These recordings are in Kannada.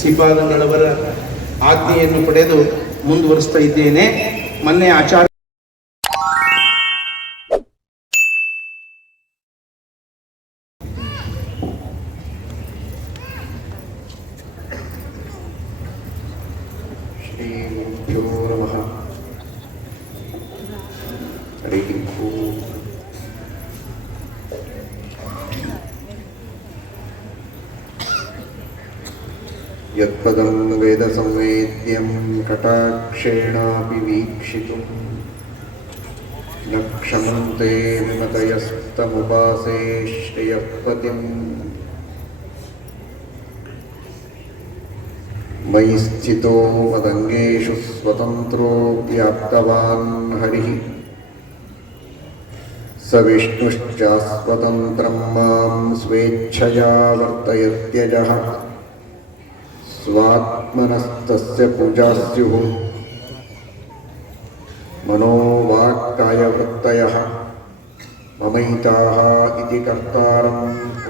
ಶ್ರೀಪಾದಂಗಳವರ ಆಜ್ಞೆಯನ್ನು ಪಡೆದು ಮುಂದುವರಿಸ್ತಾ ಇದ್ದೇನೆ. ಮೊನ್ನೆ ಆಚಾರ್ಯ ಶ್ರೀ ಗುರುಭ್ಯೋ ನಮಃ. ಹರಿ ಓಂ. ಯತ್ಪದಂ ವೇದ ಸಂವೇದ್ಯಂ ಕಟಾಕ್ಷೇಣಾಪಿ ವೀಕ್ಷಿತುಂ ನ ಕ್ಷಮಂತೆ ವಿಮತಯಸ್ತಮುಪಾಸೇ ಶ್ರೇಯಃ ಪತಿಂ. ಮಯಿ ಸ್ಥಿತೋ ಮದಂಗೇಷು ಸ್ವತಂತ್ರೋ ವ್ಯಾಪ್ತವಾನ್ ಹರಿಃ ಸ ವಿಷ್ಣುಶ್ಚಾಸ್ವತಂತ್ರಂ ಮಾಂ ಸ್ವೇಚ್ಛಯಾ ವರ್ತಯತ್ಯಜಃ. ಸ್ವಾತ್ಮನಸ್ತಸ್ಯ ಪೂಜಾ ಸ್ಯುಃ ಮನೋವಾಕ್ಕಾಯವೃತ್ತಯಃ ಮಮೈತಾಃ ಇತಿ ಕರ್ತಾರಂ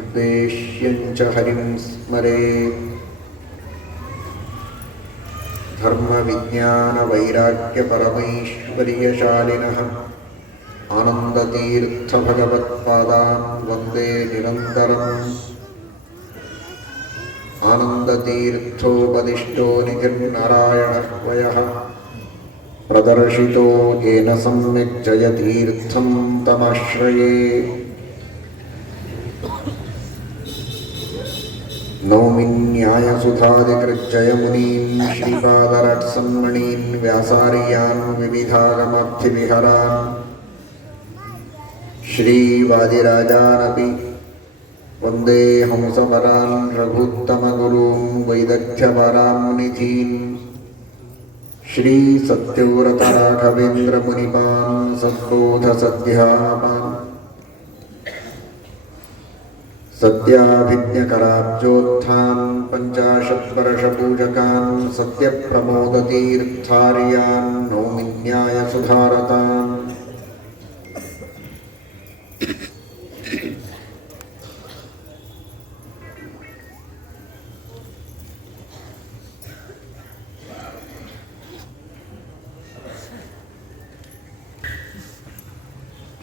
ಉದ್ದೇಶ್ಯಂಚ ಹರಿಂ ಸ್ಮರೇತ್. ಧರ್ಮವಿಜ್ಞಾನವೈರಾಗ್ಯಪರಮೈಶ್ವರ್ಯಶಾಲಿನಃ ಆನಂದತೀರ್ಥಭಗವತ್ಪಾದಾನ್ ವಂದೇ ನಿರಂತರಂ. ಆನಂದತೀರ್ಥೋಪದಿಷ್ಟೋ ನಿಧಿರ್ನಾರಾಯಣಃ ವಯಃ ಪ್ರದರ್ಶಿತೋ ಯೇನ ಸಮ್ಯಕ್ ಜಯತೀರ್ಥಂ ತಮಾಶ್ರಯೇ. ನೌಮಿ ನ್ಯಾಯಸುಧಾದಿಕೃಜ್ಜಯಮುನೀನ್ ಶ್ರೀಪಾದರಟ್ಸನ್ಮಣೀನ್ ವ್ಯಾಸಾರ್ಯಾನ್ ವಿವಿಧಾಗಮಾಬ್ಧಿವಿಹರಾನ್ ಶ್ರೀವಾದಿರಾಜಾನಪಿ ವಂದೇ ಹಂಸಪರಾನ್ ರಘುತ್ತಮಗುರೂನ್ ವೈದಗ್ಧ್ಯಪರಾನ್ ನಿಧೀನ್. ಶ್ರೀ ಸತ್ಯವ್ರತರಾಘವೇಂದ್ರ ಮುನಿಪಾನ್ ಸದ್ಬೋಧ ಸದ್ಧ್ಯಾಪಾನ್ ಸತ್ಯಾಭಿಜ್ಞಕರಾಬ್ಜೋತ್ಥಾನ್ ಪಂಚಾಶದ್ವರ್ಷಪೂಜಕಾನ್ ಸತ್ಯಪ್ರಮೋದತೀರ್ಥಾರ್ಯಾನ್ ನೌಮಿ ನ್ಯಾಯಸುಧಾರತಾನ್.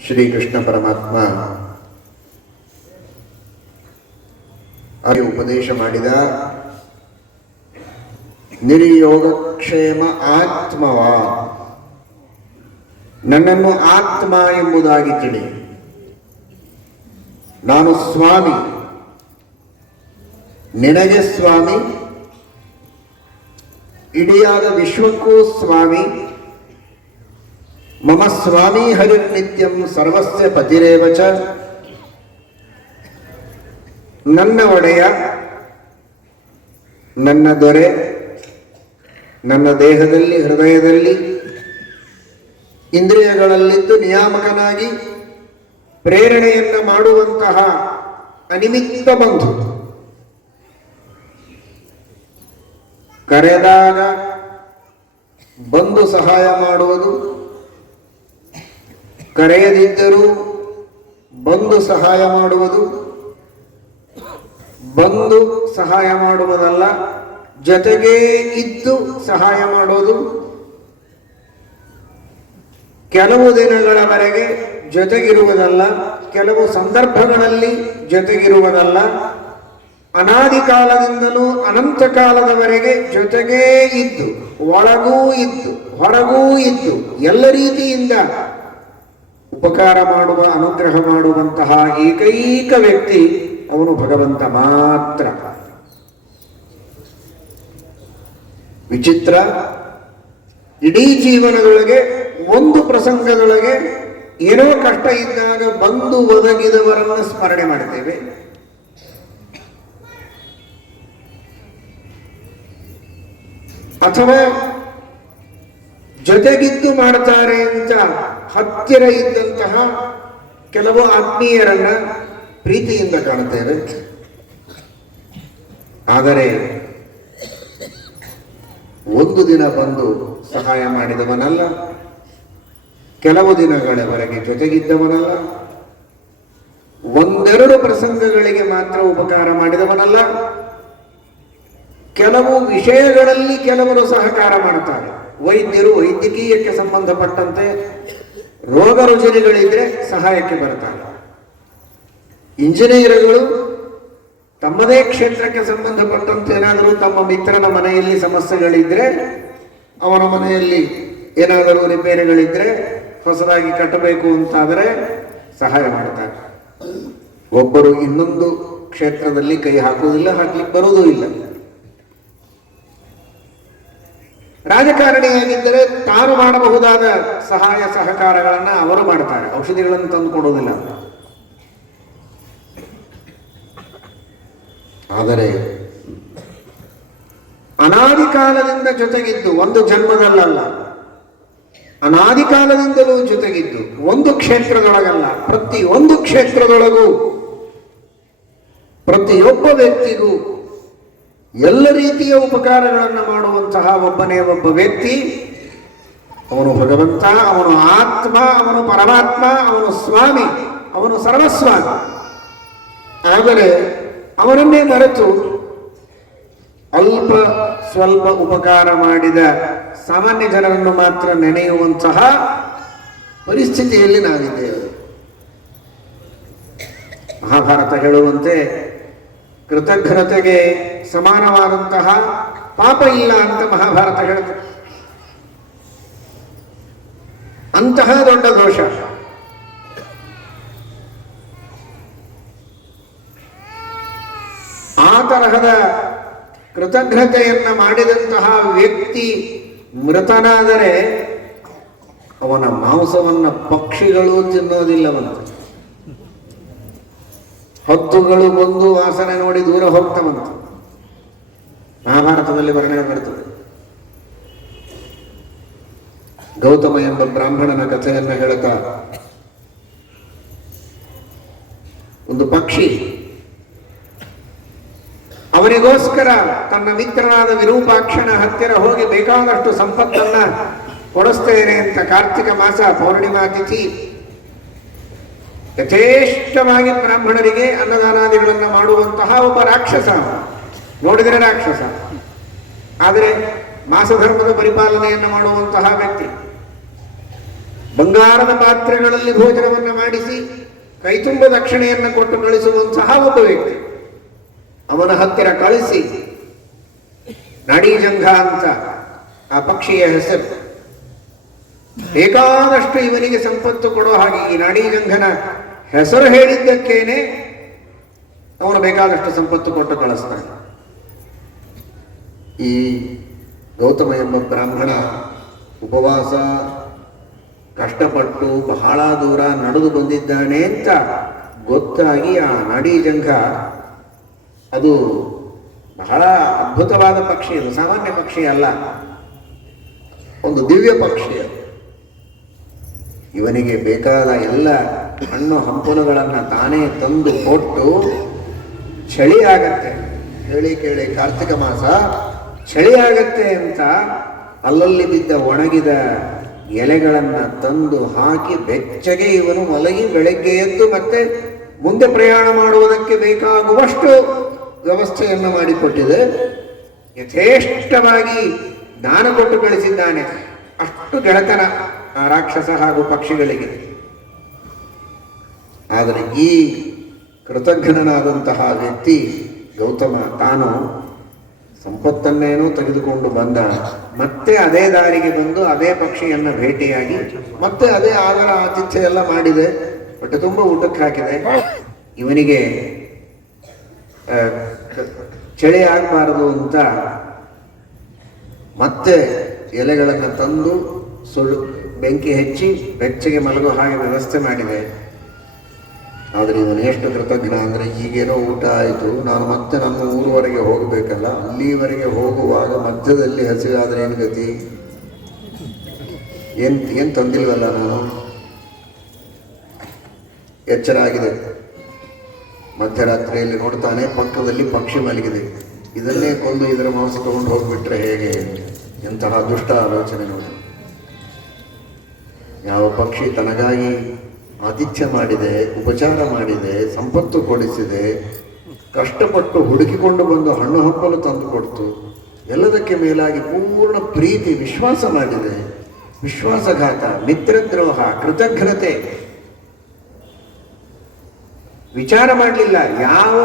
ಶ್ರೀಕೃಷ್ಣ ಪರಮಾತ್ಮ ಅಲ್ಲಿ ಉಪದೇಶ ಮಾಡಿದ ನಿರ್ಯೋಗಕ್ಷೇಮ ಆತ್ಮವ, ನನ್ನನ್ನು ಆತ್ಮ ಎಂಬುದಾಗಿ ತಿಳಿ. ನಾನು ಸ್ವಾಮಿ, ನಿನಗೆ ಸ್ವಾಮಿ, ಇಡಿಯಾದ ವಿಶ್ವಕ್ಕೂ ಸ್ವಾಮಿ. ಮಮ ಸ್ವಾಮಿ ಹರಿರ್ನಿತ್ಯಂ ಸರ್ವಸ್ಯ ಪತಿರೇವ ಚ. ನನ್ನ ಒಡೆಯ, ನನ್ನ ದೊರೆ, ನನ್ನ ದೇಹದಲ್ಲಿ, ಹೃದಯದಲ್ಲಿ, ಇಂದ್ರಿಯಗಳಲ್ಲಿದ್ದು ನಿಯಾಮಕನಾಗಿ ಪ್ರೇರಣೆಯನ್ನು ಮಾಡುವಂತಹ ಅನಿಮಿತ್ತ ಬಂಧು. ಕರೆದಾಗ ಬಂದು ಸಹಾಯ ಮಾಡುವುದು, ಕರೆಯದಿದ್ದರೂ ಬಂದು ಸಹಾಯ ಮಾಡುವುದು. ಬಂದು ಸಹಾಯ ಮಾಡುವುದಲ್ಲ, ಜೊತೆಗೇ ಇದ್ದು ಸಹಾಯ ಮಾಡೋದು. ಕೆಲವು ದಿನಗಳವರೆಗೆ ಜೊತೆಗಿರುವುದಲ್ಲ, ಕೆಲವು ಸಂದರ್ಭಗಳಲ್ಲಿ ಜೊತೆಗಿರುವುದಲ್ಲ. ಅನಾದಿ ಕಾಲದಿಂದಲೂ ಅನಂತ ಕಾಲದವರೆಗೆ ಜೊತೆಗೇ ಇದ್ದು, ಒಳಗೂ ಇದ್ದು, ಹೊರಗೂ ಇದ್ದು, ಎಲ್ಲ ರೀತಿಯಿಂದ ಉಪಕಾರ ಮಾಡುವ, ಅನುಗ್ರಹ ಮಾಡುವಂತಹ ಏಕೈಕ ವ್ಯಕ್ತಿ ಅವನು ಭಗವಂತ ಮಾತ್ರ. ವಿಚಿತ್ರ, ಇಡೀ ಜೀವನದೊಳಗೆ ಒಂದು ಪ್ರಸಂಗದೊಳಗೆ ಏನೋ ಕಷ್ಟ ಇದ್ದಾಗ ಬಂದು ಒದಗಿದವರನ್ನು ಸ್ಮರಣೆ ಮಾಡ್ತೇವೆ. ಅಥವಾ ಜೊತೆಗಿದ್ದು ಮಾಡ್ತಾರೆ ಅಂತ ಹತ್ತಿರ ಇದ್ದಂತಹ ಕೆಲವು ಆತ್ಮೀಯರನ್ನ ಪ್ರೀತಿಯಿಂದ ಕಾಣುತ್ತೇವೆ. ಆದರೆ ಒಂದು ದಿನ ಬಂದು ಸಹಾಯ ಮಾಡಿದವನಲ್ಲ, ಕೆಲವು ದಿನಗಳವರೆಗೆ ಜೊತೆಗಿದ್ದವನಲ್ಲ, ಒಂದೆರಡು ಪ್ರಸಂಗಗಳಿಗೆ ಮಾತ್ರ ಉಪಕಾರ ಮಾಡಿದವನಲ್ಲ, ಕೆಲವು ವಿಷಯಗಳಲ್ಲಿ ಕೆಲವರು ಸಹಕಾರ ಮಾಡುತ್ತಾರೆ. ವೈದ್ಯರು ವೈದ್ಯಕೀಯಕ್ಕೆ ಸಂಬಂಧಪಟ್ಟಂತೆ ರೋಗ ರುಜಿನಗಳಿದ್ರೆ ಸಹಾಯಕ್ಕೆ ಬರ್ತಾರೆ. ಇಂಜಿನಿಯರ್ಗಳು ತಮ್ಮದೇ ಕ್ಷೇತ್ರಕ್ಕೆ ಸಂಬಂಧಪಟ್ಟಂತೆ ಏನಾದರೂ ತಮ್ಮ ಮಿತ್ರನ ಮನೆಯಲ್ಲಿ ಸಮಸ್ಯೆಗಳಿದ್ರೆ, ಅವನ ಮನೆಯಲ್ಲಿ ಏನಾದರೂ ರಿಪೇರಿಗಳಿದ್ರೆ, ಹೊಸದಾಗಿ ಕಟ್ಟಬೇಕು ಅಂತಾದರೆ ಸಹಾಯ ಮಾಡ್ತಾರೆ. ಒಬ್ಬರು ಇನ್ನೊಂದು ಕ್ಷೇತ್ರದಲ್ಲಿ ಕೈ ಹಾಕುವುದಿಲ್ಲ, ಹಾಕ್ಲಿಕ್ಕೆ ಬರುವುದೂ ಇಲ್ಲ. ರಾಜಕಾರಣಿಯಾಗಿದ್ದರೆ ತಾನು ಮಾಡಬಹುದಾದ ಸಹಾಯ ಸಹಕಾರಗಳನ್ನ ಅವರು ಮಾಡ್ತಾರೆ, ಔಷಧಿಗಳನ್ನು ತಂದು ಕೊಡುವುದಿಲ್ಲ. ಆದರೆ ಅನಾದಿ ಕಾಲದಿಂದ ಜೊತೆಗಿದ್ದು, ಒಂದು ಜನ್ಮದಲ್ಲ, ಅನಾದಿ ಕಾಲದಿಂದಲೂ ಜೊತೆಗಿದ್ದು, ಒಂದು ಕ್ಷೇತ್ರದೊಳಗಲ್ಲ, ಪ್ರತಿಯೊಂದು ಕ್ಷೇತ್ರದೊಳಗೂ ಪ್ರತಿಯೊಬ್ಬ ವ್ಯಕ್ತಿಗೂ ಎಲ್ಲ ರೀತಿಯ ಉಪಕಾರಗಳನ್ನು ಮಾಡುವಂತಹ ಒಬ್ಬನೇ ಒಬ್ಬ ವ್ಯಕ್ತಿ. ಅವನು ಭಗವಂತ, ಅವನು ಆತ್ಮ, ಅವನು ಪರಮಾತ್ಮ, ಅವನು ಸ್ವಾಮಿ, ಅವನು ಸರ್ವಸ್ವಾಮಿ. ಆದರೆ ಅವನನ್ನೇ ಮರೆತು ಅಲ್ಪ ಸ್ವಲ್ಪ ಉಪಕಾರ ಮಾಡಿದ ಸಾಮಾನ್ಯ ಜನರನ್ನು ಮಾತ್ರ ನೆನೆಯುವಂತಹ ಪರಿಸ್ಥಿತಿಯಲ್ಲಿ ನಾವಿದ್ದೇವೆ. ಮಹಾಭಾರತ ಹೇಳುವಂತೆ ಕೃತಜ್ಞತೆಗೆ ಸಮಾನವಾದಂತಹ ಪಾಪ ಇಲ್ಲ ಅಂತ ಮಹಾಭಾರತ ಹೇಳುತ್ತೆ. ಅಂತಹ ದೊಡ್ಡ ದೋಷ. ಆ ತರಹದ ಕೃತಜ್ಞತೆಯನ್ನ ಮಾಡಿದಂತಹ ವ್ಯಕ್ತಿ ಮೃತನಾದರೆ ಅವನ ಮಾಂಸವನ್ನ ಪಕ್ಷಿಗಳು ತಿನ್ನೋದಿಲ್ಲವಂತೆ. ಹದ್ದುಗಳು ಬಂದು ವಾಸನೆ ನೋಡಿ ದೂರ ಹೋಗ್ತವಂತೆ. ಮಹಾಭಾರತದಲ್ಲಿ ವರ್ಣನೆ ಬರ್ತದೆ. ಗೌತಮ ಎಂಬ ಬ್ರಾಹ್ಮಣನ ಕಥೆಯನ್ನು ಹೇಳುತ್ತಾ, ಒಂದು ಪಕ್ಷಿ ಅವನಿಗೋಸ್ಕರ ತನ್ನ ಮಿತ್ರನಾದ ವಿರೂಪಾಕ್ಷನ ಹತ್ತಿರ ಹೋಗಿ ಬೇಕಾದಷ್ಟು ಸಂಪತ್ತನ್ನ ಕೊಡಿಸ್ತೇನೆ ಅಂತ ಕಾರ್ತಿಕ ಮಾಸ ಪೌರ್ಣಿಮಾ ತಿಥಿ ಯಥೇಷ್ಟವಾಗಿ ಬ್ರಾಹ್ಮಣರಿಗೆ ಅನ್ನದಾನಾದಿಗಳನ್ನು ಮಾಡುವಂತಹ ಒಬ್ಬ ರಾಕ್ಷಸ. ನೋಡಿದರೆ ರಾಕ್ಷಸ, ಆದರೆ ಮಾಸಧರ್ಮದ ಪರಿಪಾಲನೆಯನ್ನು ಮಾಡುವಂತಹ ವ್ಯಕ್ತಿ. ಬಂಗಾರದ ಪಾತ್ರೆಗಳಲ್ಲಿ ಭೋಜನವನ್ನು ಮಾಡಿಸಿ ಕೈತುಂಬ ದಕ್ಷಿಣೆಯನ್ನು ಕೊಟ್ಟು ಕಳಿಸುವಂತಹ ಒಬ್ಬ ವ್ಯಕ್ತಿ. ಅವನ ಹತ್ತಿರ ಕಳಿಸಿ, ನಾಡೀಜಂಘ ಅಂತ ಆ ಪಕ್ಷಿಯ ಹೆಸರು, ಬೇಕಾದಷ್ಟು ಇವನಿಗೆ ಸಂಪತ್ತು ಕೊಡೋ ಹಾಗೆ ಈ ನಾಡೀಜಂಘನ ಹೆಸರು ಹೇಳಿದ್ದಕ್ಕೇನೆ ಅವನು ಬೇಕಾದಷ್ಟು ಸಂಪತ್ತು ಕೊಟ್ಟು ಕಳಿಸ್ತಾನೆ. ಈ ಗೌತಮ ಎಂಬ ಬ್ರಾಹ್ಮಣ ಉಪವಾಸ ಕಷ್ಟಪಟ್ಟು ಬಹಳ ದೂರ ನಡೆದು ಬಂದಿದ್ದಾನೆ ಅಂತ ಗೊತ್ತಾಗಿ ಆ ನಾಡೀಜಂಘ, ಅದು ಬಹಳ ಅದ್ಭುತವಾದ ಪಕ್ಷಿ, ಅದು ಸಾಮಾನ್ಯ ಪಕ್ಷಿ ಅಲ್ಲ, ಒಂದು ದಿವ್ಯ ಪಕ್ಷಿ. ಇವನಿಗೆ ಬೇಕಾದ ಎಲ್ಲ ಹಣ್ಣು ಹಂಪಲುಗಳನ್ನು ತಾನೇ ತಂದು ಕೊಟ್ಟು, ಚಳಿ ಆಗತ್ತೆ ಕೇಳಿ ಕಾರ್ತಿಕ ಮಾಸ ಚಳಿ ಆಗತ್ತೆ ಅಂತ ಅಲ್ಲಲ್ಲಿ ಬಿದ್ದ ಒಣಗಿದ ಎಲೆಗಳನ್ನು ತಂದು ಹಾಕಿ ಬೆಚ್ಚಗೆ ಇವನು ಮಲಗಿ ಬೆಳಗ್ಗೆ ಎದ್ದು ಮತ್ತೆ ಮುಂದೆ ಪ್ರಯಾಣ ಮಾಡುವುದಕ್ಕೆ ಬೇಕಾಗುವಷ್ಟು ವ್ಯವಸ್ಥೆಯನ್ನು ಮಾಡಿಕೊಟ್ಟಿದೆ. ಯಥೇಷ್ಟವಾಗಿ ದಾನ ಕೊಟ್ಟು ಕಳಿಸಿದ್ದಾನೆ. ಅಷ್ಟು ಗೆಳತನ ಆ ರಾಕ್ಷಸ ಹಾಗೂ ಪಕ್ಷಿಗಳಿಗೆ. ಆದರೆ ಈ ಕೃತಜ್ಞನಾದಂತಹ ವ್ಯಕ್ತಿ ಗೌತಮ ತಾನು ಸಂಪತ್ತನ್ನೇನೋ ತೆಗೆದುಕೊಂಡು ಬಂದ, ಮತ್ತೆ ಅದೇ ದಾರಿಗೆ ಬಂದು ಅದೇ ಪಕ್ಷಿಯನ್ನು ಭೇಟಿಯಾಗಿ ಮತ್ತೆ ಅದೇ ಆದರ ಆತಿಥ್ಯ ಎಲ್ಲ ಮಾಡಿದೆ, ಹೊಟ್ಟೆ ತುಂಬ ಊಟಕ್ಕೆ ಹಾಕಿದೆ. ಇವನಿಗೆ ಚಳಿ ಆಗಬಾರದು ಅಂತ ಮತ್ತೆ ಎಲೆಗಳನ್ನು ತಂದು ಬೆಂಕಿ ಹೆಚ್ಚಿ ಬೆಚ್ಚಗೆ ಮಲಗೋ ಹಾಗೆ ವ್ಯವಸ್ಥೆ ಮಾಡಿದೆ. ಆದರೆ ಇವನು ಎಷ್ಟು ಕೃತಜ್ಞ ಅಂದರೆ ಈಗೇನೋ ಊಟ ಆಯಿತು, ನಾನು ಮತ್ತೆ ನನ್ನ ಊರುವರೆಗೆ ಹೋಗಬೇಕಲ್ಲ, ಅಲ್ಲಿವರೆಗೆ ಹೋಗುವಾಗ ಮಧ್ಯದಲ್ಲಿ ಹಸಿವಾದರೆ ಏನು ಗತಿ? ಏನು ತಂದಿಲ್ವಲ್ಲ ನಾನು. ಎಚ್ಚರ ಆಗಿದೆ. ಮಧ್ಯರಾತ್ರಿಯಲ್ಲಿ ನೋಡ್ತಾನೆ, ಪಕ್ಕದಲ್ಲಿ ಪಕ್ಷಿ ಮಲಗಿದೆ. ಇದನ್ನೇ ಕೊಂದು ಇದರ ಮಾಂಸ ತಗೊಂಡು ಹೋಗ್ಬಿಟ್ರೆ ಹೇಗೆ? ಎಂತಹ ದುಷ್ಟ ಆಲೋಚನೆ ನೋಡಿ. ಯಾವ ಪಕ್ಷಿ ತನಗಾಗಿ ಆತಿಥ್ಯ ಮಾಡಿದೆ, ಉಪಚಾರ ಮಾಡಿದೆ, ಸಂಪತ್ತು ಕೊಡಿಸಿದೆ, ಕಷ್ಟಪಟ್ಟು ಹುಡುಕಿಕೊಂಡು ಬಂದು ಹಣ್ಣು ಹಂಪಲು ತಂದು ಕೊಡ್ತು, ಎಲ್ಲದಕ್ಕೆ ಮೇಲಾಗಿ ಪೂರ್ಣ ಪ್ರೀತಿ ವಿಶ್ವಾಸ ಮಾಡಿದೆ, ವಿಶ್ವಾಸಘಾತ, ಮಿತ್ರದ್ರೋಹ, ಕೃತಜ್ಞತೆ ವಿಚಾರ ಮಾಡಲಿಲ್ಲ. ಯಾವ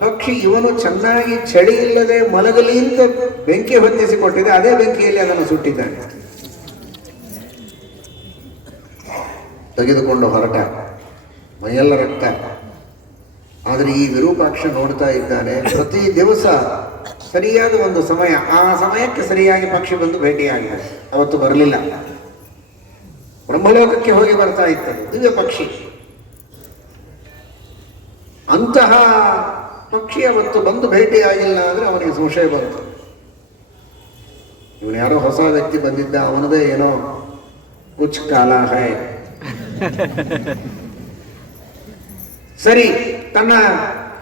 ಪಕ್ಷಿ ಇವನು ಚೆನ್ನಾಗಿ ಚಳಿ ಇಲ್ಲದೆ ಮಲಗಲಿ ಅಂತ ಬೆಂಕಿ ಹೊತ್ತಿಸಿ ಕೊಟ್ಟಿದೆ, ಅದೇ ಬೆಂಕಿಯಲ್ಲಿ ಅದನ್ನು ಸುಟ್ಟಿದ್ದಾನೆ. ತೆಗೆದುಕೊಂಡು ಹೊರಟ, ಮೈಯೆಲ್ಲ ರಕ್ತ. ಆದರೆ ಈ ವಿರೂಪಾಕ್ಷ ನೋಡ್ತಾ ಇದ್ದಾನೆ. ಪ್ರತಿ ದಿವಸ ಸರಿಯಾದ ಒಂದು ಸಮಯ, ಆ ಸಮಯಕ್ಕೆ ಸರಿಯಾಗಿ ಪಕ್ಷಿ ಬಂದು ಭೇಟಿಯಾಗಿದೆ. ಅವತ್ತು ಬರಲಿಲ್ಲ, ಬ್ರಹ್ಮಲೋಕಕ್ಕೆ ಹೋಗಿ ಬರ್ತಾ ಇತ್ತು ದಿವ್ಯ ಪಕ್ಷಿ. ಅಂತಹ ಪಕ್ಷಿ ಅವತ್ತು ಬಂದು ಭೇಟಿಯಾಗಿಲ್ಲ ಅಂದ್ರೆ ಅವನಿಗೆ ಸಂಶಯ ಬಂತು. ಇವನು ಯಾರೋ ಹೊಸ ವ್ಯಕ್ತಿ ಬಂದಿದ್ದ, ಅವನದೇ ಏನೋ ಕುಚ್ ಕಾಲ ಹೈ. ಸರಿ, ತನ್ನ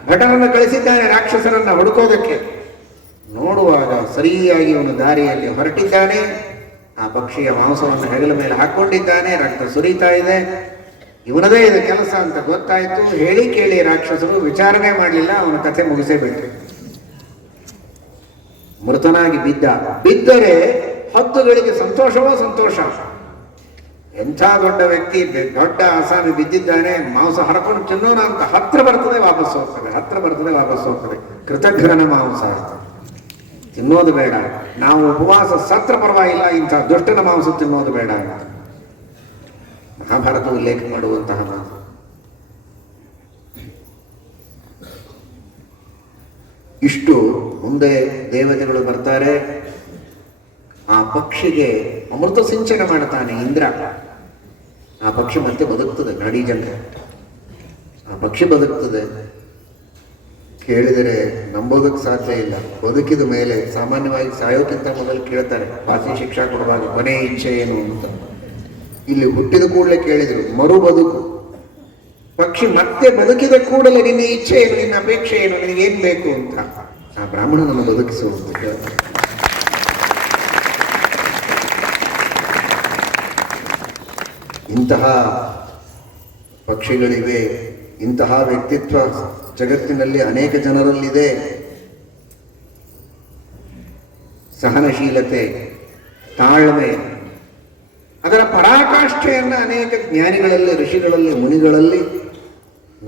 ಭಟರನ್ನು ಕಳಿಸಿದ್ದಾನೆ ರಾಕ್ಷಸರನ್ನ ಹುಡುಕೋದಕ್ಕೆ. ನೋಡುವಾಗ ಸರಿಯಾಗಿ ಇವನು ದಾರಿಯಲ್ಲಿ ಹೊರಟಿದ್ದಾನೆ. ಆ ಪಕ್ಷಿಯ ಮಾಂಸವನ್ನು ಹೆಗಲ ಮೇಲೆ ಹಾಕೊಂಡಿದ್ದಾನೆ, ರಕ್ತ ಸುರಿತಾ ಇದೆ. ಇವನದೇ ಇದು ಕೆಲಸ ಅಂತ ಗೊತ್ತಾಯ್ತು. ಹೇಳಿ ಕೇಳಿ ರಾಕ್ಷಸರು ವಿಚಾರಣೆ ಮಾಡಲಿಲ್ಲ, ಅವನ ಕಥೆ ಮುಗಿಸೇ ಬಿಟ್ರು. ಮೃತನಾಗಿ ಬಿದ್ದರೆ ಹದ್ದುಗಳಿಗೆ ಸಂತೋಷವೋ ಸಂತೋಷ. ಎಂಥ ದೊಡ್ಡ ವ್ಯಕ್ತಿ, ದೊಡ್ಡ ಆಸಾಮಿ ಬಿದ್ದಿದ್ದಾನೆ, ಮಾಂಸ ಹರಕೊಂಡು ತಿನ್ನೋಣ ಅಂತ ಹತ್ರ ಬರ್ತದೆ ವಾಪಸ್ ಹೋಗ್ತದೆ. ಕೃತಜ್ಞನ ಮಾಂಸ ತಿನ್ನೋದು ಬೇಡ. ನಾವು ಉಪವಾಸ ಸತ್ರ ಪರವಾಗಿಲ್ಲ, ಇಂಥ ದುಷ್ಟನ ಮಾಂಸ ತಿನ್ನೋದು ಬೇಡ. ಮಹಾಭಾರತ ಉಲ್ಲೇಖ ಮಾಡುವಂತಹ ಮಾತು. ಇಷ್ಟು ಮುಂದೆ ದೇವತೆಗಳು ಬರ್ತಾರೆ. ಆ ಪಕ್ಷಿಗೆ ಅಮೃತ ಸಿಂಚನ ಮಾಡ್ತಾನೆ ಇಂದ್ರ. ಆ ಪಕ್ಷಿ ಮತ್ತೆ ಬದುಕ್ತದೆ. ನಾಡಿ ಜನ ಆ ಪಕ್ಷಿ ಬದುಕ್ತದೆ. ಕೇಳಿದರೆ ನಂಬೋದಕ್ಕೆ ಸಾಧ್ಯ ಇಲ್ಲ. ಬದುಕಿದ ಮೇಲೆ ಸಾಮಾನ್ಯವಾಗಿ ಸಾಯೋಕ್ಕಿಂತ ಮೊದಲು ಕೇಳ್ತಾರೆ, ಫಾಸಿ ಶಿಕ್ಷಾ ಕೊಡುವಾಗ ಕೊನೆ ಇಚ್ಛೆ ಏನು ಅಂತ. ಇಲ್ಲಿ ಹುಟ್ಟಿದ ಕೂಡಲೇ ಕೇಳಿದರು ಮರು ಬದುಕು. ಪಕ್ಷಿ ಮತ್ತೆ ಬದುಕಿದ ಕೂಡಲೇ ನಿನ್ನ ಇಚ್ಛೆ ಏನು, ನಿನ್ನ ಅಪೇಕ್ಷೆ ಏನು, ನಿನಗೇನ್ ಬೇಕು ಅಂತ. ಆ ಬ್ರಾಹ್ಮಣನನ್ನು ಬದುಕಿಸುವಂತ ಕೇಳ್ತಾರೆ. ಇಂತಹ ಪಕ್ಷಿಗಳಿವೆ. ಇಂತಹ ವ್ಯಕ್ತಿತ್ವ ಜಗತ್ತಿನಲ್ಲಿ ಅನೇಕ ಜನರಲ್ಲಿದೆ. ಸಹನಶೀಲತೆ, ತಾಳ್ಮೆ, ಅದರ ಪರಾಕಾಷ್ಠೆಯನ್ನು ಅನೇಕ ಜ್ಞಾನಿಗಳಲ್ಲಿ, ಋಷಿಗಳಲ್ಲಿ, ಮುನಿಗಳಲ್ಲಿ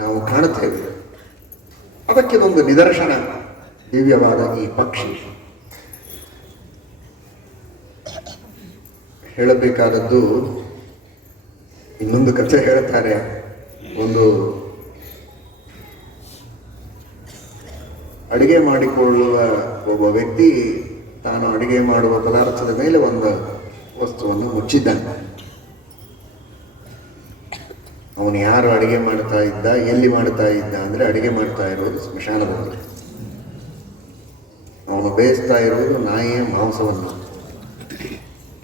ನಾವು ಕಾಣುತ್ತೇವೆ. ಅದಕ್ಕೆ ಒಂದು ನಿದರ್ಶನ ದಿವ್ಯವಾದ ಈ ಪಕ್ಷಿ. ಹೇಳಬೇಕಾದದ್ದು ಇನ್ನೊಂದು ಕಥೆ ಹೇಳ್ತಾರೆ. ಒಂದು ಅಡಿಗೆ ಮಾಡಿಕೊಳ್ಳುವ ಒಬ್ಬ ವ್ಯಕ್ತಿ ತಾನು ಅಡಿಗೆ ಮಾಡುವ ಪದಾರ್ಥದ ಮೇಲೆ ಒಂದು ವಸ್ತುವನ್ನು ಮುಚ್ಚಿದ್ದಾನೆ. ಅವನು ಯಾರು ಅಡಿಗೆ ಮಾಡ್ತಾ ಇದ್ದ, ಎಲ್ಲಿ ಮಾಡ್ತಾ ಇದ್ದ ಅಂದ್ರೆ ಅಡಿಗೆ ಮಾಡ್ತಾ ಇರೋದು ಸ್ಮಶಾನದಲ್ಲಿ. ಅವನು ಬೇಯಿಸ್ತಾ ಇರೋದು ನಾಯಿಯ ಮಾಂಸವನ್ನು.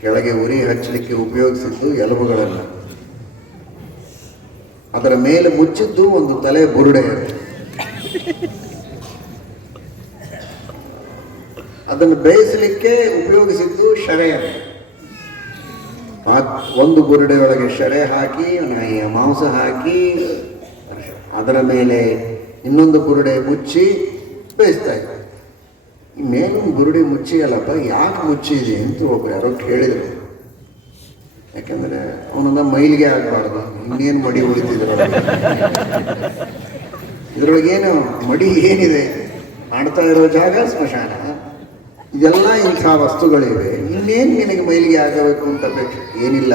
ಕೆಳಗೆ ಉರಿ ಹಚ್ಚಲಿಕ್ಕೆ ಉಪಯೋಗಿಸಿದ್ದು ಎಲುಬುಗಳನ್ನು. ಅದರ ಮೇಲೆ ಮುಚ್ಚಿದ್ದು ಒಂದು ತಲೆ ಬುರುಡೆ. ಅದನ್ನು ಬೇಯಿಸಲಿಕ್ಕೆ ಉಪಯೋಗಿಸಿದ್ದು ಶೆರೆ. ಒಂದು ಬುರುಡೆ ಒಳಗೆ ಶೆರೆ ಹಾಕಿ ನಾಯಿಯ ಮಾಂಸ ಹಾಕಿ ಅದರ ಮೇಲೆ ಇನ್ನೊಂದು ಬುರುಡೆ ಮುಚ್ಚಿ ಬೇಯಿಸ್ತಾ ಇದ್ದ. ಈ ಮೇಲೊಂದು ಬುರುಡೆ ಮುಚ್ಚಿ ಅಲ್ಲಪ್ಪ, ಯಾಕೆ ಮುಚ್ಚಿದೆ ಅಂತ ಒಬ್ರು ಯಾರೋ ಕೇಳಿದ್ರು. ಯಾಕಂದ್ರೆ ಅವನನ್ನ ಮೈಲಿಗೆ ಆಗಬಾರ್ದು, ಇನ್ನೇನು ಮಡಿ ಉಳಿತಿದ್ರೊಳಗೆ. ಇದ್ರೊಳಗೇನು ಮಡಿ ಏನಿದೆ? ಮಾಡ್ತಾ ಇರೋ ಜಾಗ ಸ್ಮಶಾನ. ಇದೆಲ್ಲ ಇಂಥ ವಸ್ತುಗಳಿವೆ, ಇನ್ನೇನು ನಿನಗೆ ಮೈಲಿಗೆ ಆಗಬೇಕು ಅಂತ ಅಪೇಕ್ಷೆ ಏನಿಲ್ಲ.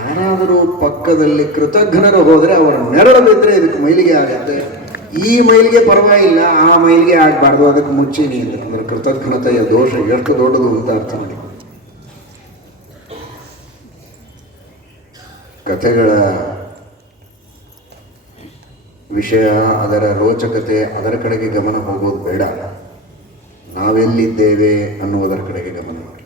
ಯಾರಾದರೂ ಪಕ್ಕದಲ್ಲಿ ಕೃತಜ್ಞರು ಹೋದರೆ ಅವರ ನೆರಳು ಬಿದ್ದರೆ ಇದಕ್ಕೆ ಮೈಲಿಗೆ ಆಗುತ್ತೆ. ಈ ಮೈಲಿಗೆ ಪರವಾಗಿಲ್ಲ, ಆ ಮೈಲಿಗೆ ಆಗಬಾರ್ದು, ಅದಕ್ಕೆ ಮುಚ್ಚಿನಿ ಅಂದ್ರೆ ಕೃತಜ್ಞತೆಯ ದೋಷ ಎಷ್ಟು ದೊಡ್ಡದು ಅಂತ ಅರ್ಥ ಮಾಡಿ. ಕಥೆಗಳ ವಿಷಯ, ಅದರ ರೋಚಕತೆ, ಅದರ ಕಡೆಗೆ ಗಮನ ಹೋಗೋದು ಬೇಡ. ನಾವೆಲ್ಲಿದ್ದೇವೆ ಅನ್ನುವುದರ ಕಡೆಗೆ ಗಮನ ಮಾಡಿ.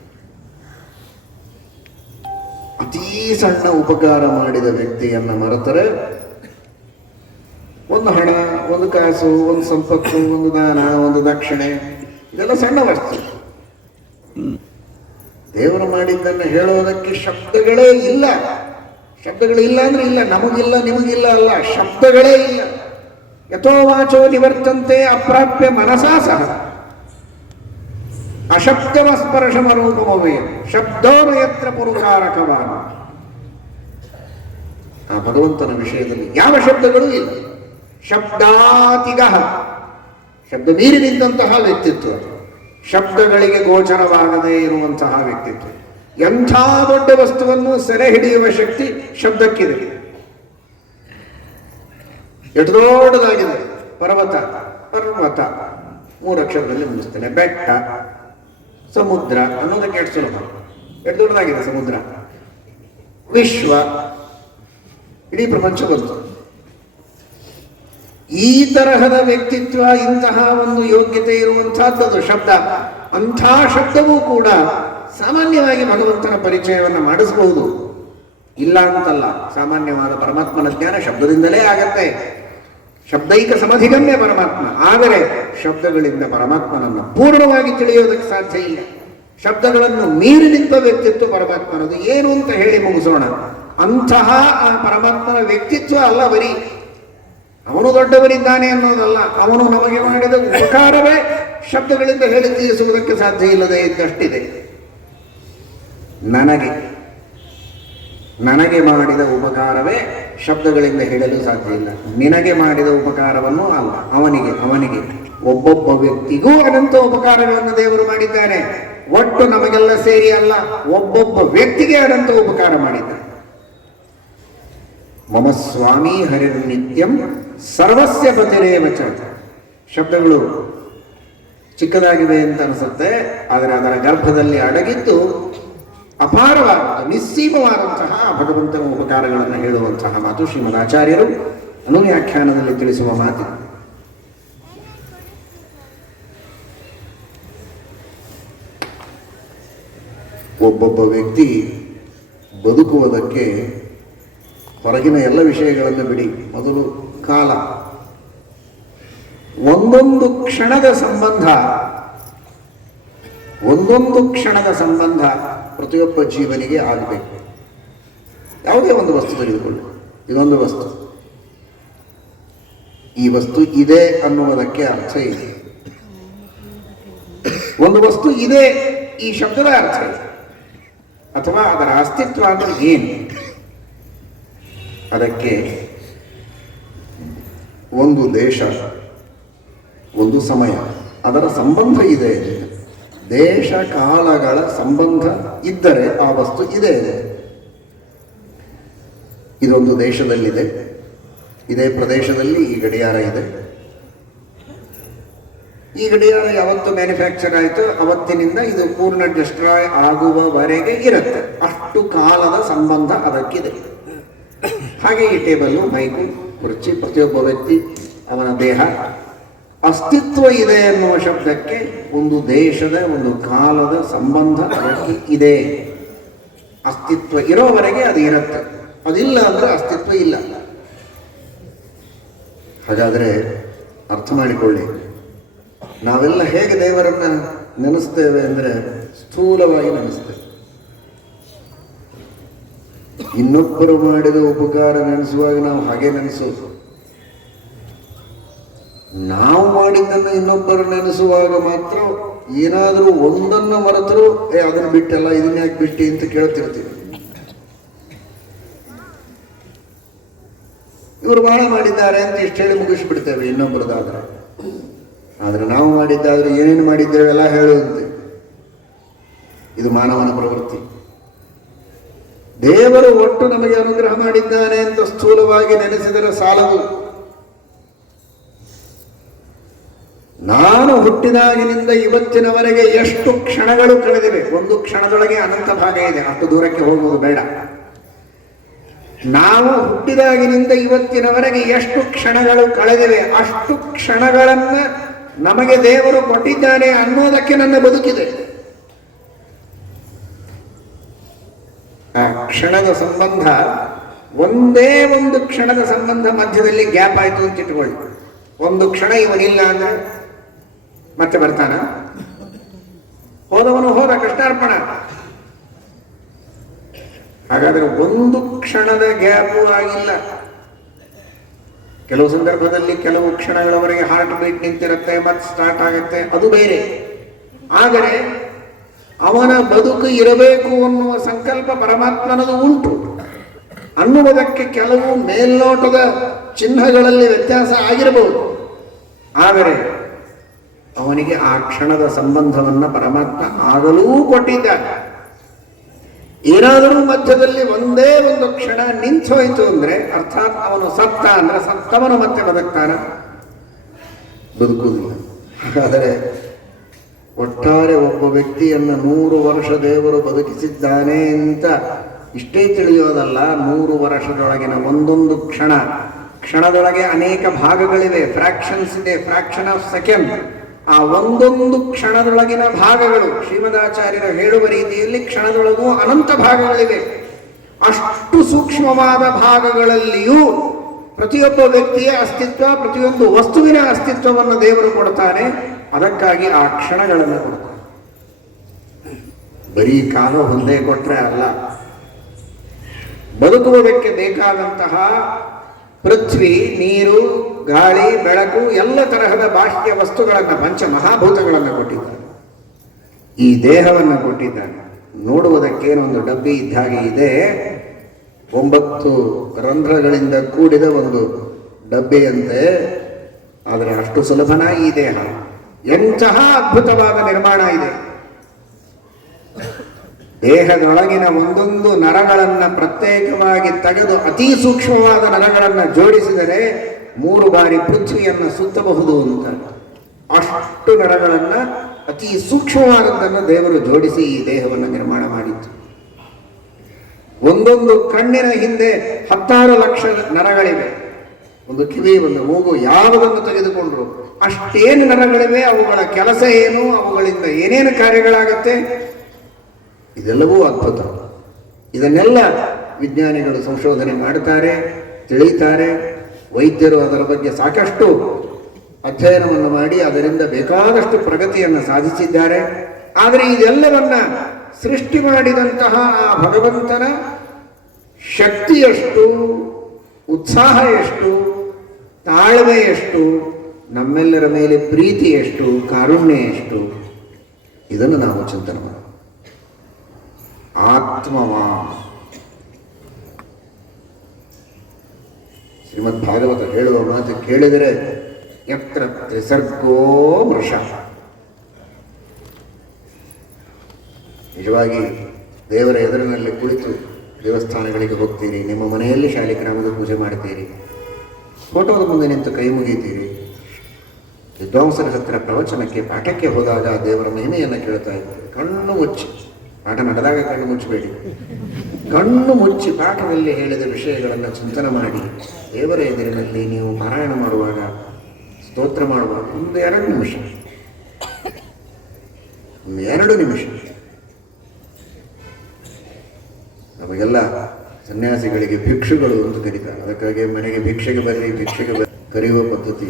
ಅತೀ ಸಣ್ಣ ಉಪಕಾರ ಮಾಡಿದ ವ್ಯಕ್ತಿಯನ್ನ ಮರೆತರೆ ಒಂದು ಹಣ, ಒಂದು ಕಾಸು, ಒಂದು ಸಂಪತ್ತು, ಒಂದು ದಾನ, ಒಂದು ದಕ್ಷಿಣೆ, ಇದೆಲ್ಲ ಸಣ್ಣ ವಸ್ತು. ದೇವರು ಮಾಡಿದ್ದನ್ನು ಹೇಳೋದಕ್ಕೆ ಶಬ್ದಗಳೇ ಇಲ್ಲ. ಶಬ್ದಗಳಿಲ್ಲ ಅಂದ್ರೆ ಇಲ್ಲ, ನಮಗಿಲ್ಲ ನಿಮಗಿಲ್ಲ ಅಲ್ಲ, ಶಬ್ದಗಳೇ ಇಲ್ಲ. ಯಥೋ ವಾಚೋ ನಿವರ್ತಂತೆ ಅಪ್ರಾಪ್ಯ ಮನಸಾ ಸಹ ಅಶಬ್ದವ ಸ್ಪರ್ಶಮರೂಪಮವೇ ಶಬ್ದೋನಯತ್ರ ಪುರುಕಾರಕವಾನ. ಆ ಭಗವಂತನ ವಿಷಯದಲ್ಲಿ ಯಾವ ಶಬ್ದಗಳೂ ಇಲ್ಲ. ಶಬ್ದಾತಿಗ, ಶಬ್ದ ಮೀರಿ ನಿಂತಹ ವ್ಯಕ್ತಿತ್ವ, ಶಬ್ದಗಳಿಗೆ ಗೋಚರವಾಗದೇ ಇರುವಂತಹ ವ್ಯಕ್ತಿತ್ವ. ಎಂಥ ದೊಡ್ಡ ವಸ್ತುವನ್ನು ಸೆರೆ ಹಿಡಿಯುವ ಶಕ್ತಿ ಶಬ್ದಕ್ಕಿದೆ. ಎಷ್ಟು ದೊಡ್ಡದಾಗಿದೆ ಪರ್ವತ, ಪರ್ವತ 3 ಅಕ್ಷರದಲ್ಲಿ ಮುಗಿಸ್ತೇನೆ. ಬೆಟ್ಟ, ಸಮುದ್ರ ಅನ್ನೋದಕ್ಕೆ ಎಷ್ಟು ಸುಲಭ, ಎಷ್ಟು ದೊಡ್ಡದಾಗಿದೆ ಸಮುದ್ರ. ವಿಶ್ವ, ಇಡೀ ಪ್ರಪಂಚ ಬಂತು. ಈ ತರಹದ ವ್ಯಕ್ತಿತ್ವ, ಇಂತಹ ಒಂದು ಯೋಗ್ಯತೆ ಇರುವಂತಹದ್ದು ಶಬ್ದ. ಅಂಥ ಶಬ್ದವೂ ಕೂಡ ಸಾಮಾನ್ಯವಾಗಿ ಭಗವಂತನ ಪರಿಚಯವನ್ನು ಮಾಡಿಸಬಹುದು, ಇಲ್ಲ ಅಂತಲ್ಲ. ಸಾಮಾನ್ಯವಾದ ಪರಮಾತ್ಮನ ಜ್ಞಾನ ಶಬ್ದದಿಂದಲೇ ಆಗತ್ತೆ. ಶಬ್ದೈಕ ಸಮಧಿಗಮ್ಯ ಪರಮಾತ್ಮ. ಆದರೆ ಶಬ್ದಗಳಿಂದ ಪರಮಾತ್ಮನನ್ನು ಪೂರ್ಣವಾಗಿ ತಿಳಿಯೋದಕ್ಕೆ ಸಾಧ್ಯ ಇಲ್ಲ. ಶಬ್ದಗಳನ್ನು ಮೀರಿ ನಿಂತ ವ್ಯಕ್ತಿತ್ವ ಪರಮಾತ್ಮನದು. ಏನು ಅಂತ ಹೇಳಿ ಮುಗಿಸೋಣ. ಅಂತಹ ಆ ಪರಮಾತ್ಮನ ವ್ಯಕ್ತಿತ್ವ ಅಲ್ಲ ಬರೀ ಅವನು ದೊಡ್ಡವನಿದ್ದಾನೆ ಅನ್ನೋದಲ್ಲ, ಅವನು ನಮಗೆ ಮಾಡಿದ ಉಪಕಾರವೇ ಶಬ್ದಗಳಿಂದ ಹೇಳಿ ತೀರಿಸುವುದಕ್ಕೆ ಸಾಧ್ಯ ಇಲ್ಲದೆ ಇದ್ದಷ್ಟಿದೆ. ನನಗೆ ಮಾಡಿದ ಉಪಕಾರವೇ ಶಬ್ದಗಳಿಂದ ಹೇಳಲು ಸಾಧ್ಯ ಇಲ್ಲ. ನಿನಗೆ ಮಾಡಿದ ಉಪಕಾರವನ್ನು ಅಲ್ಲ, ಅವನಿಗೆ ಒಬ್ಬೊಬ್ಬ ವ್ಯಕ್ತಿಗೂ ಅನಂತ ಉಪಕಾರಗಳನ್ನು ದೇವರು ಮಾಡಿದ್ದಾನೆ. ಒಟ್ಟು ನಮಗೆಲ್ಲ ಸೇರಿ ಅಲ್ಲ, ಒಬ್ಬೊಬ್ಬ ವ್ಯಕ್ತಿಗೆ ಅನಂತ ಉಪಕಾರ ಮಾಡಿದ್ದಾನೆ. ಮಮ ಸ್ವಾಮಿ ಹರಿರ್ನಿತ್ಯಂ ಸರ್ವಸ್ಯ ಪತಿರೇವ ಚ. ಶಬ್ದಗಳು ಚಿಕ್ಕದಾಗಿವೆ ಅಂತ ಅನಿಸುತ್ತೆ, ಆದರೆ ಅದರ ಗರ್ಭದಲ್ಲಿ ಅಡಗಿದ್ದು ಅಪಾರವಾದ ನಿಸ್ಸೀಮವಾದಂತಹ ಭಗವಂತನ ಉಪಕಾರಗಳನ್ನು ಹೇಳುವಂತಹ ಮಾತು ಶ್ರೀಮದ್ ಆಚಾರ್ಯರು ಅನುವ್ಯಾಖ್ಯಾನದಲ್ಲಿ ತಿಳಿಸುವ ಮಾತು. ಒಬ್ಬೊಬ್ಬ ವ್ಯಕ್ತಿ ಬದುಕುವುದಕ್ಕೆ ಹೊರಗಿನ ಎಲ್ಲ ವಿಷಯಗಳನ್ನು ಬಿಡಿ, ಮೊದಲು ಕಾಲ, ಒಂದೊಂದು ಕ್ಷಣದ ಸಂಬಂಧ ಪ್ರತಿಯೊಬ್ಬ ಜೀವನಿಗೆ ಆಗಬೇಕು. ಯಾವುದೇ ಒಂದು ವಸ್ತು ತೆಗೆದುಕೊಳ್ಳಿ, ಇದೊಂದು ವಸ್ತು, ಈ ವಸ್ತು ಇದೆ ಅನ್ನುವುದಕ್ಕೆ ಅರ್ಥ ಇದೆ. ಒಂದು ವಸ್ತು ಇದೆ, ಈ ಶಬ್ದದ ಅರ್ಥ ಇದೆ. ಅಥವಾ ಅದರ ಅಸ್ತಿತ್ವ ಅಂದ್ರೆ ಏನು? ಅದಕ್ಕೆ ಒಂದು ದೇಶ, ಒಂದು ಸಮಯ, ಅದರ ಸಂಬಂಧ ಇದೆ. ದೇಶ ಕಾಲಗಳ ಸಂಬಂಧ ಇದ್ದರೆ ಆ ವಸ್ತು ಇದೆ. ಇದೊಂದು ದೇಶದಲ್ಲಿದೆ, ಇದೇ ಪ್ರದೇಶದಲ್ಲಿ ಈ ಗಡಿಯಾರ ಇದೆ. ಈ ಗಡಿಯಾರ ಯಾವತ್ತು ಮ್ಯಾನುಫ್ಯಾಕ್ಚರ್ ಆಯಿತು ಅವತ್ತಿನಿಂದ ಇದು ಪೂರ್ಣ ಡಿಸ್ಟ್ರಾಯ್ ಆಗುವವರೆಗೆ ಇರುತ್ತೆ. ಅಷ್ಟು ಕಾಲದ ಸಂಬಂಧ ಅದಕ್ಕಿದೆ. ಹಾಗೆ ಈ ಟೇಬಲ್ಲು, ಮೈಕು, ಕುರ್ಚಿ, ಪ್ರತಿಯೊಬ್ಬ ವ್ಯಕ್ತಿ, ಅವನ ದೇಹ, ಅಸ್ತಿತ್ವ ಇದೆ ಎನ್ನುವ ಶಬ್ದಕ್ಕೆ ಒಂದು ದೇಶದ, ಒಂದು ಕಾಲದ ಸಂಬಂಧ ಅದಕ್ಕೆ ಇದೆ. ಅಸ್ತಿತ್ವ ಇರೋವರೆಗೆ ಅದು ಇರುತ್ತೆ, ಅದಿಲ್ಲ ಅಂದ್ರೆ ಅಸ್ತಿತ್ವ ಇಲ್ಲ. ಹಾಗಾದರೆ ಅರ್ಥ ಮಾಡಿಕೊಳ್ಳಿ, ನಾವೆಲ್ಲ ಹೇಗೆ ದೇವರನ್ನ ನೆನೆಸ್ತೇವೆ ಅಂದರೆ ಸ್ಥೂಲವಾಗಿ ನೆನೆಸ್ತೇವೆ. ಇನ್ನೊಬ್ಬರು ಮಾಡಿದ ಉಪಕಾರ ನೆನೆಸುವಾಗ ನಾವು ಹಾಗೆ ನೆನೆಸೋದು. ನಾವು ಮಾಡಿದ್ದನ್ನು ಇನ್ನೊಬ್ಬರು ನೆನೆಸುವಾಗ ಮಾತ್ರ ಏನಾದರೂ ಒಂದನ್ನು ಮರೆತರೂ ಅದನ್ನು ಬಿಟ್ಟಲ್ಲ, ಇದನ್ನ ಯಾಕೆ ಬಿಟ್ಟಿ ಅಂತ ಕೇಳ್ತಿರ್ತೀವಿ. ಇವರು ಬಹಳ ಮಾಡಿದ್ದಾರೆ ಅಂತ ಇಷ್ಟು ಹೇಳಿ ಮುಗಿಸ್ಬಿಡ್ತೇವೆ ಇನ್ನೊಬ್ಬರದಾದ್ರೆ. ಆದರೆ ನಾವು ಮಾಡಿದ್ದಾದ್ರೆ ಏನೇನು ಮಾಡಿದ್ದೇವೆ ಎಲ್ಲ ಹೇಳುವಂತೆ. ಇದು ಮಾನವನ ಪ್ರವೃತ್ತಿ. ದೇವರು ಒಟ್ಟು ನಮಗೆ ಅನುಗ್ರಹ ಮಾಡಿದ್ದಾನೆ ಅಂತ ಸ್ಥೂಲವಾಗಿ ನೆನೆಸಿದರೆ ಸಾಲದು. ನಾನು ಹುಟ್ಟಿದಾಗಿನಿಂದ ಇವತ್ತಿನವರೆಗೆ ಎಷ್ಟು ಕ್ಷಣಗಳು ಕಳೆದಿವೆ. ಒಂದು ಕ್ಷಣದೊಳಗೆ ಅನಂತ ಭಾಗ ಇದೆ, ಅಷ್ಟು ದೂರಕ್ಕೆ ಹೋಗುವುದು ಬೇಡ. ನಾವು ಹುಟ್ಟಿದಾಗಿನಿಂದ ಇವತ್ತಿನವರೆಗೆ ಎಷ್ಟು ಕ್ಷಣಗಳು ಕಳೆದಿವೆ, ಅಷ್ಟು ಕ್ಷಣಗಳನ್ನ ನಮಗೆ ದೇವರು ಕೊಟ್ಟಿದ್ದಾನೆ ಅನ್ನೋದಕ್ಕೆ ನನ್ನ ಬದುಕಿದೆ. ಆ ಕ್ಷಣದ ಸಂಬಂಧ, ಒಂದೇ ಒಂದು ಕ್ಷಣದ ಸಂಬಂಧ ಮಧ್ಯದಲ್ಲಿ ಗ್ಯಾಪ್ ಆಯ್ತು ಅಂತ ಇಟ್ಕೊಳ್ಳಿ. ಒಂದು ಕ್ಷಣ ಇವನಿಲ್ಲ ಅಂದ್ರೆ ಮತ್ತೆ ಬರ್ತಾನ? ಹೋದವನು ಹೋದ, ಕೃಷ್ಣಾರ್ಪಣ. ಹಾಗಾದ್ರೆ ಒಂದು ಕ್ಷಣದ ಗ್ಯಾಪು ಆಗಿಲ್ಲ. ಕೆಲವು ಸಂದರ್ಭದಲ್ಲಿ ಕೆಲವು ಕ್ಷಣಗಳವರೆಗೆ ಹಾರ್ಟ್ ಬೀಟ್ ನಿಂತಿರುತ್ತೆ, ಮತ್ತೆ ಸ್ಟಾರ್ಟ್ ಆಗುತ್ತೆ, ಅದು ಬೇರೆ. ಆದರೆ ಅವನ ಬದುಕು ಇರಬೇಕು ಅನ್ನುವ ಸಂಕಲ್ಪ ಪರಮಾತ್ಮನದು ಉಂಟು ಅನ್ನುವುದಕ್ಕೆ ಕೆಲವು ಮೇಲ್ನೋಟದ ಚಿಹ್ನೆಗಳಲ್ಲಿ ವ್ಯತ್ಯಾಸ ಆಗಿರಬಹುದು. ಆದರೆ ಅವನಿಗೆ ಆ ಕ್ಷಣದ ಸಂಬಂಧವನ್ನ ಪರಮಾತ್ಮ ಆಗಲೂ ಕೊಟ್ಟಿದ್ದಾನೆ. ಏನಾದರೂ ಮಧ್ಯದಲ್ಲಿ ಒಂದೇ ಒಂದು ಕ್ಷಣ ನಿಂತೋಯ್ತು ಅಂದ್ರೆ, ಅರ್ಥಾತ್ ಅವನು ಸತ್ತ ಅಂದ್ರೆ ಸತ್ತವನು ಮತ್ತೆ ಬದುಕ್ತಾನ? ಬದುಕುವುದಿಲ್ಲ. ಹಾಗಾದರೆ ಒಟ್ಟಾರೆ ಒಬ್ಬ ವ್ಯಕ್ತಿಯನ್ನು 100 ವರ್ಷ ದೇವರು ಬದುಕಿಸಿದ್ದಾನೆ ಅಂತ ಇಷ್ಟೇ ತಿಳಿಯೋದಲ್ಲ, 100 ವರ್ಷದೊಳಗಿನ ಒಂದೊಂದು ಕ್ಷಣದೊಳಗೆ ಅನೇಕ ಭಾಗಗಳಿವೆ, ಫ್ರಾಕ್ಷನ್ಸ್ ಇದೆ, ಫ್ರಾಕ್ಷನ್ ಆಫ್ ಸೆಕೆಂಡ್. ಆ ಒಂದೊಂದು ಕ್ಷಣದೊಳಗಿನ ಭಾಗಗಳು ಶ್ರೀಮದಾಚಾರ್ಯರು ಹೇಳುವ ರೀತಿಯಲ್ಲಿ ಕ್ಷಣದೊಳಗೂ ಅನಂತ ಭಾಗಗಳಿವೆ. ಅಷ್ಟು ಸೂಕ್ಷ್ಮವಾದ ಭಾಗಗಳಲ್ಲಿಯೂ ಪ್ರತಿಯೊಬ್ಬ ವ್ಯಕ್ತಿಯ ಅಸ್ತಿತ್ವ, ಪ್ರತಿಯೊಂದು ವಸ್ತುವಿನ ಅಸ್ತಿತ್ವವನ್ನು ದೇವರು ಕೊಡ್ತಾನೆ. ಅದಕ್ಕಾಗಿ ಆ ಕ್ಷಣಗಳನ್ನು ಕೊಡ್ತಾನೆ. ಬರೀ ಕಾಲ ಒಂದೇ ಕೊಟ್ರೆ ಅಲ್ಲ, ಬದುಕುವುದಕ್ಕೆ ಬೇಕಾದಂತಹ ಪೃಥ್ವಿ, ನೀರು, ಗಾಳಿ, ಬೆಳಕು, ಎಲ್ಲ ತರಹದ ಬಾಹ್ಯ ವಸ್ತುಗಳನ್ನು, ಪಂಚ ಮಹಾಭೂತಗಳನ್ನು ಕೊಟ್ಟಿದ್ದಾನೆ. ಈ ದೇಹವನ್ನು ಕೊಟ್ಟಿದ್ದಾನೆ. ನೋಡುವುದಕ್ಕೇನೊಂದು ಡಬ್ಬಿ ಇದ್ದ ಹಾಗೆ ಇದೆ, 9 ರಂಧ್ರಗಳಿಂದ ಕೂಡಿದ ಒಂದು ಡಬ್ಬಿಯಂತೆ. ಆದರೆ ಅಷ್ಟು ಸುಲಭನ ಈ ದೇಹ? ಎಂತಹ ಅದ್ಭುತವಾದ ನಿರ್ಮಾಣ ಇದೆ! ದೇಹದೊಳಗಿನ ಒಂದೊಂದು ನರಗಳನ್ನ ಪ್ರತ್ಯೇಕವಾಗಿ ತೆಗೆದು ಅತಿ ಸೂಕ್ಷ್ಮವಾದ ನರಗಳನ್ನು ಜೋಡಿಸಿದರೆ 3 ಬಾರಿ ಪೃಥ್ವಿಯನ್ನು ಸುತ್ತಬಹುದು ಅಂತ. ಅಷ್ಟು ನರಗಳನ್ನ, ಅತಿ ಸೂಕ್ಷ್ಮವಾದದ್ದನ್ನು ದೇವರು ಜೋಡಿಸಿ ಈ ದೇಹವನ್ನು ನಿರ್ಮಾಣ ಮಾಡಿತ್ತು. ಒಂದೊಂದು ಕಣ್ಣಿನ ಹಿಂದೆ 16 ಲಕ್ಷ ನರಗಳಿವೆ. ಒಂದು ಕಿವಿ, ಒಂದು ಮೂಗು, ಯಾವುದನ್ನು ತೆಗೆದುಕೊಂಡ್ರು ಅಷ್ಟೇನು ನರಗಳಿವೆ. ಅವುಗಳ ಕೆಲಸ ಏನು, ಅವುಗಳಿಂದ ಏನೇನು ಕಾರ್ಯಗಳಾಗತ್ತೆ, ಇದೆಲ್ಲವೂ ಅದ್ಭುತ. ಇದನ್ನೆಲ್ಲ ವಿಜ್ಞಾನಿಗಳು ಸಂಶೋಧನೆ ಮಾಡುತ್ತಾರೆ, ತಿಳಿಯುತ್ತಾರೆ. ವೈದ್ಯರು ಅದರ ಬಗ್ಗೆ ಸಾಕಷ್ಟು ಅಧ್ಯಯನವನ್ನು ಮಾಡಿ ಅದರಿಂದ ಬೇಕಾದಷ್ಟು ಪ್ರಗತಿಯನ್ನು ಸಾಧಿಸಿದ್ದಾರೆ. ಆದರೆ ಇದೆಲ್ಲವನ್ನ ಸೃಷ್ಟಿ ಮಾಡಿದಂತಹ ಆ ಭಗವಂತನ ಶಕ್ತಿ ಎಷ್ಟು, ಉತ್ಸಾಹ ಎಷ್ಟು, ತಾಳ್ಮೆ ಎಷ್ಟು, ನಮ್ಮೆಲ್ಲರ ಮೇಲೆ ಪ್ರೀತಿ ಎಷ್ಟು, ಕಾರುಣ್ಯ ಎಷ್ಟು, ಇದನ್ನು ನಾವು ಚಿಂತನೆ ಮಾಡೋಣ. ಆತ್ಮವಾ ಶ್ರೀಮದ್ ಭಾಗವತ ಹೇಳುವ ಮಾತು ಕೇಳಿದರೆ ಯತ್ರ ತ್ರಿಸರ್ಗೋ ಮೃಷ. ನಿಜವಾಗಿ ದೇವರ ಎದುರಿನಲ್ಲಿ ಕುಳಿತು ದೇವಸ್ಥಾನಗಳಿಗೆ ಹೋಗ್ತೀರಿ, ನಿಮ್ಮ ಮನೆಯಲ್ಲಿ ಶಾಲಿಗ್ರಾಮದ ಪೂಜೆ ಮಾಡ್ತೀರಿ, ಫೋಟೋದ ಮುಂದೆ ನಿಂತು ಕೈ ಮುಗಿತೀರಿ, ವಿದ್ವಾಂಸರ ಹತ್ತಿರ ಪ್ರವಚನಕ್ಕೆ, ಪಾಠಕ್ಕೆ ಹೋದಾಗ ದೇವರ ಮಹಿಮೆಯನ್ನು ಕೇಳ್ತಾ ಇದ್ದೀರಿ. ಕಣ್ಣು ಮುಚ್ಚಿ, ಪಾಠ ನಡೆದಾಗ ಕಣ್ಣು ಮುಚ್ಚಬೇಡಿ, ಕಣ್ಣು ಮುಚ್ಚಿ ಪಾಠದಲ್ಲಿ ಹೇಳಿದ ವಿಷಯಗಳನ್ನು ಚಿಂತನೆ ಮಾಡಿ ದೇವರ ಎದುರಿನಲ್ಲಿ ನೀವು ಪಾರಾಯಣ ಮಾಡುವಾಗ, ಸ್ತೋತ್ರ ಮಾಡುವಾಗ 1-2 ನಿಮಿಷ, 2 ನಿಮಿಷ. ನಮಗೆಲ್ಲ ಸನ್ಯಾಸಿಗಳಿಗೆ ಭಿಕ್ಷುಗಳು ಅಂತ ಕರೀತಾರೆ. ಅದಕ್ಕಾಗಿ ಮನೆಗೆ ಭಿಕ್ಷೆಗೆ ಬರ್ರಿ, ಭಿಕ್ಷೆಗೆ ಕರೆಯುವ ಪದ್ಧತಿ.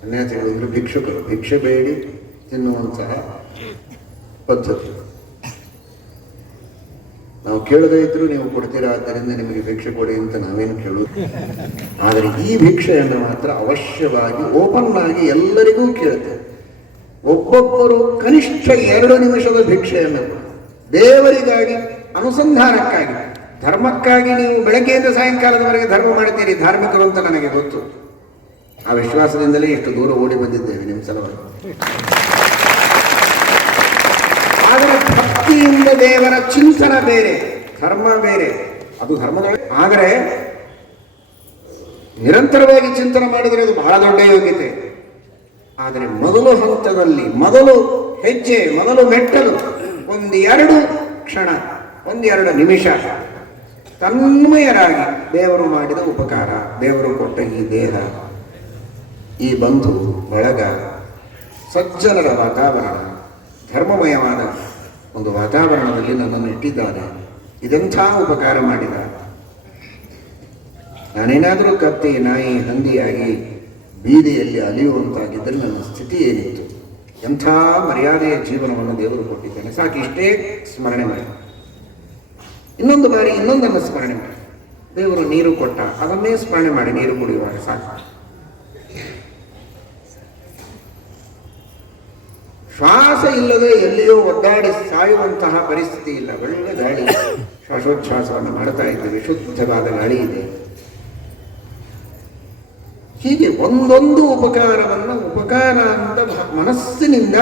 ಸನ್ಯಾಸಿಗಳು ಅಂದರೆ ಭಿಕ್ಷುಕರು, ಭಿಕ್ಷೆ ಬೇಡಿ ತಿನ್ನುವಂತಹ ಪದ್ಧತಿ. ನಾವು ಕೇಳದೇ ಇದ್ರು ನೀವು ಕೊಡ್ತೀರಾ, ಆದ್ದರಿಂದ ನಿಮಗೆ ಭಿಕ್ಷೆ ಕೊಡಿ ಅಂತ ನಾವೇನು ಕೇಳೋದು. ಆದರೆ ಈ ಭಿಕ್ಷೆಯನ್ನು ಮಾತ್ರ ಅವಶ್ಯವಾಗಿ ಓಪನ್ ಆಗಿ ಎಲ್ಲರಿಗೂ ಕೇಳುತ್ತೆ. ಒಬ್ಬೊಬ್ಬರು ಕನಿಷ್ಠ 2 ನಿಮಿಷದ ಭಿಕ್ಷೆಯನ್ನು ದೇವರಿಗಾಗಿ, ಅನುಸಂಧಾನಕ್ಕಾಗಿ, ಧರ್ಮಕ್ಕಾಗಿ. ನೀವು ಬೆಳಗ್ಗೆಯಿಂದ ಸಾಯಂಕಾಲದವರೆಗೆ ಧರ್ಮ ಮಾಡ್ತೀರಿ, ಧಾರ್ಮಿಕರು ಅಂತ ನನಗೆ ಗೊತ್ತು. ಆ ವಿಶ್ವಾಸದಿಂದಲೇ ಇಷ್ಟು ದೂರ ಓಡಿ ಬಂದಿದ್ದೇವೆ ನಿಮ್ಮ ಸಲುವಾಗಿ. ಆದರೆ ಭಕ್ತಿಯಿಂದ ದೇವರ ಚಿಂತನ ಬೇರೆ, ಧರ್ಮ ಬೇರೆ, ಅದು ಧರ್ಮದೊಳಗೆ. ಆದರೆ ನಿರಂತರವಾಗಿ ಚಿಂತನೆ ಮಾಡಿದರೆ ಅದು ಬಹಳ ದೊಡ್ಡ ಯೋಗ್ಯತೆ. ಆದರೆ ಮೊದಲು ಹಂತದಲ್ಲಿ, ಮೊದಲು ಹೆಜ್ಜೆ, ಮೊದಲು ಮೆಟ್ಟಲು 1-2 ಕ್ಷಣ, 1-2 ನಿಮಿಷ ತನ್ಮಯರಾಗಿ ದೇವರು ಮಾಡಿದ ಉಪಕಾರ, ದೇವರು ಕೊಟ್ಟ ಈ ದೇಹ, ಈ ಬಂಧು ಬಳಗ, ಸಜ್ಜನರ ವಾತಾವರಣ, ಧರ್ಮಮಯವಾದ ಒಂದು ವಾತಾವರಣದಲ್ಲಿ ನನ್ನನ್ನು ಇಟ್ಟಿದ್ದಾನೆ. ಇದೆಂಥ ಉಪಕಾರ ಮಾಡಿದ. ನಾನೇನಾದರೂ ಕತ್ತಿ, ನಾಯಿ, ಹಂದಿಯಾಗಿ ಬೀದಿಯಲ್ಲಿ ಅಲಿಯುವಂತಾಗಿದ್ದರೆ ನನ್ನ ಸ್ಥಿತಿ ಏನಿತ್ತು? ಎಂಥ ಮರ್ಯಾದೆಯ ಜೀವನವನ್ನು ದೇವರು ಕೊಟ್ಟಿದ್ದಾನೆ. ಸಾಕು, ಇಷ್ಟೇ ಸ್ಮರಣೆ ಮಾಡಿ. ಇನ್ನೊಂದು ಬಾರಿ ಇನ್ನೊಂದನ್ನು ಸ್ಮರಣೆ ಮಾಡಿ. ದೇವರು ನೀರು ಕೊಟ್ಟ, ಅದನ್ನೇ ಸ್ಮರಣೆ ಮಾಡಿ ನೀರು ಕುಡಿಯುವಾಗ ಸಾಕು. ಶ್ವಾಸ ಇಲ್ಲದೆ ಎಲ್ಲಿಯೋ ಒದ್ದಾಡಿ ಸಾಯುವಂತಹ ಪರಿಸ್ಥಿತಿ ಇಲ್ಲ. ಒಳ್ಳೆ ಗಾಳಿ, ಶ್ವಾಸೋಚ್ಛ್ವಾಸವನ್ನು ಮಾಡ್ತಾ ಇದ್ದೇವೆ, ಶುದ್ಧವಾದ ಗಾಳಿ ಇದೆ. ಹೀಗೆ ಒಂದೊಂದು ಉಪಕಾರವನ್ನು ಉಪಕಾರ ಅಂತ ಮನಸ್ಸಿನಿಂದ,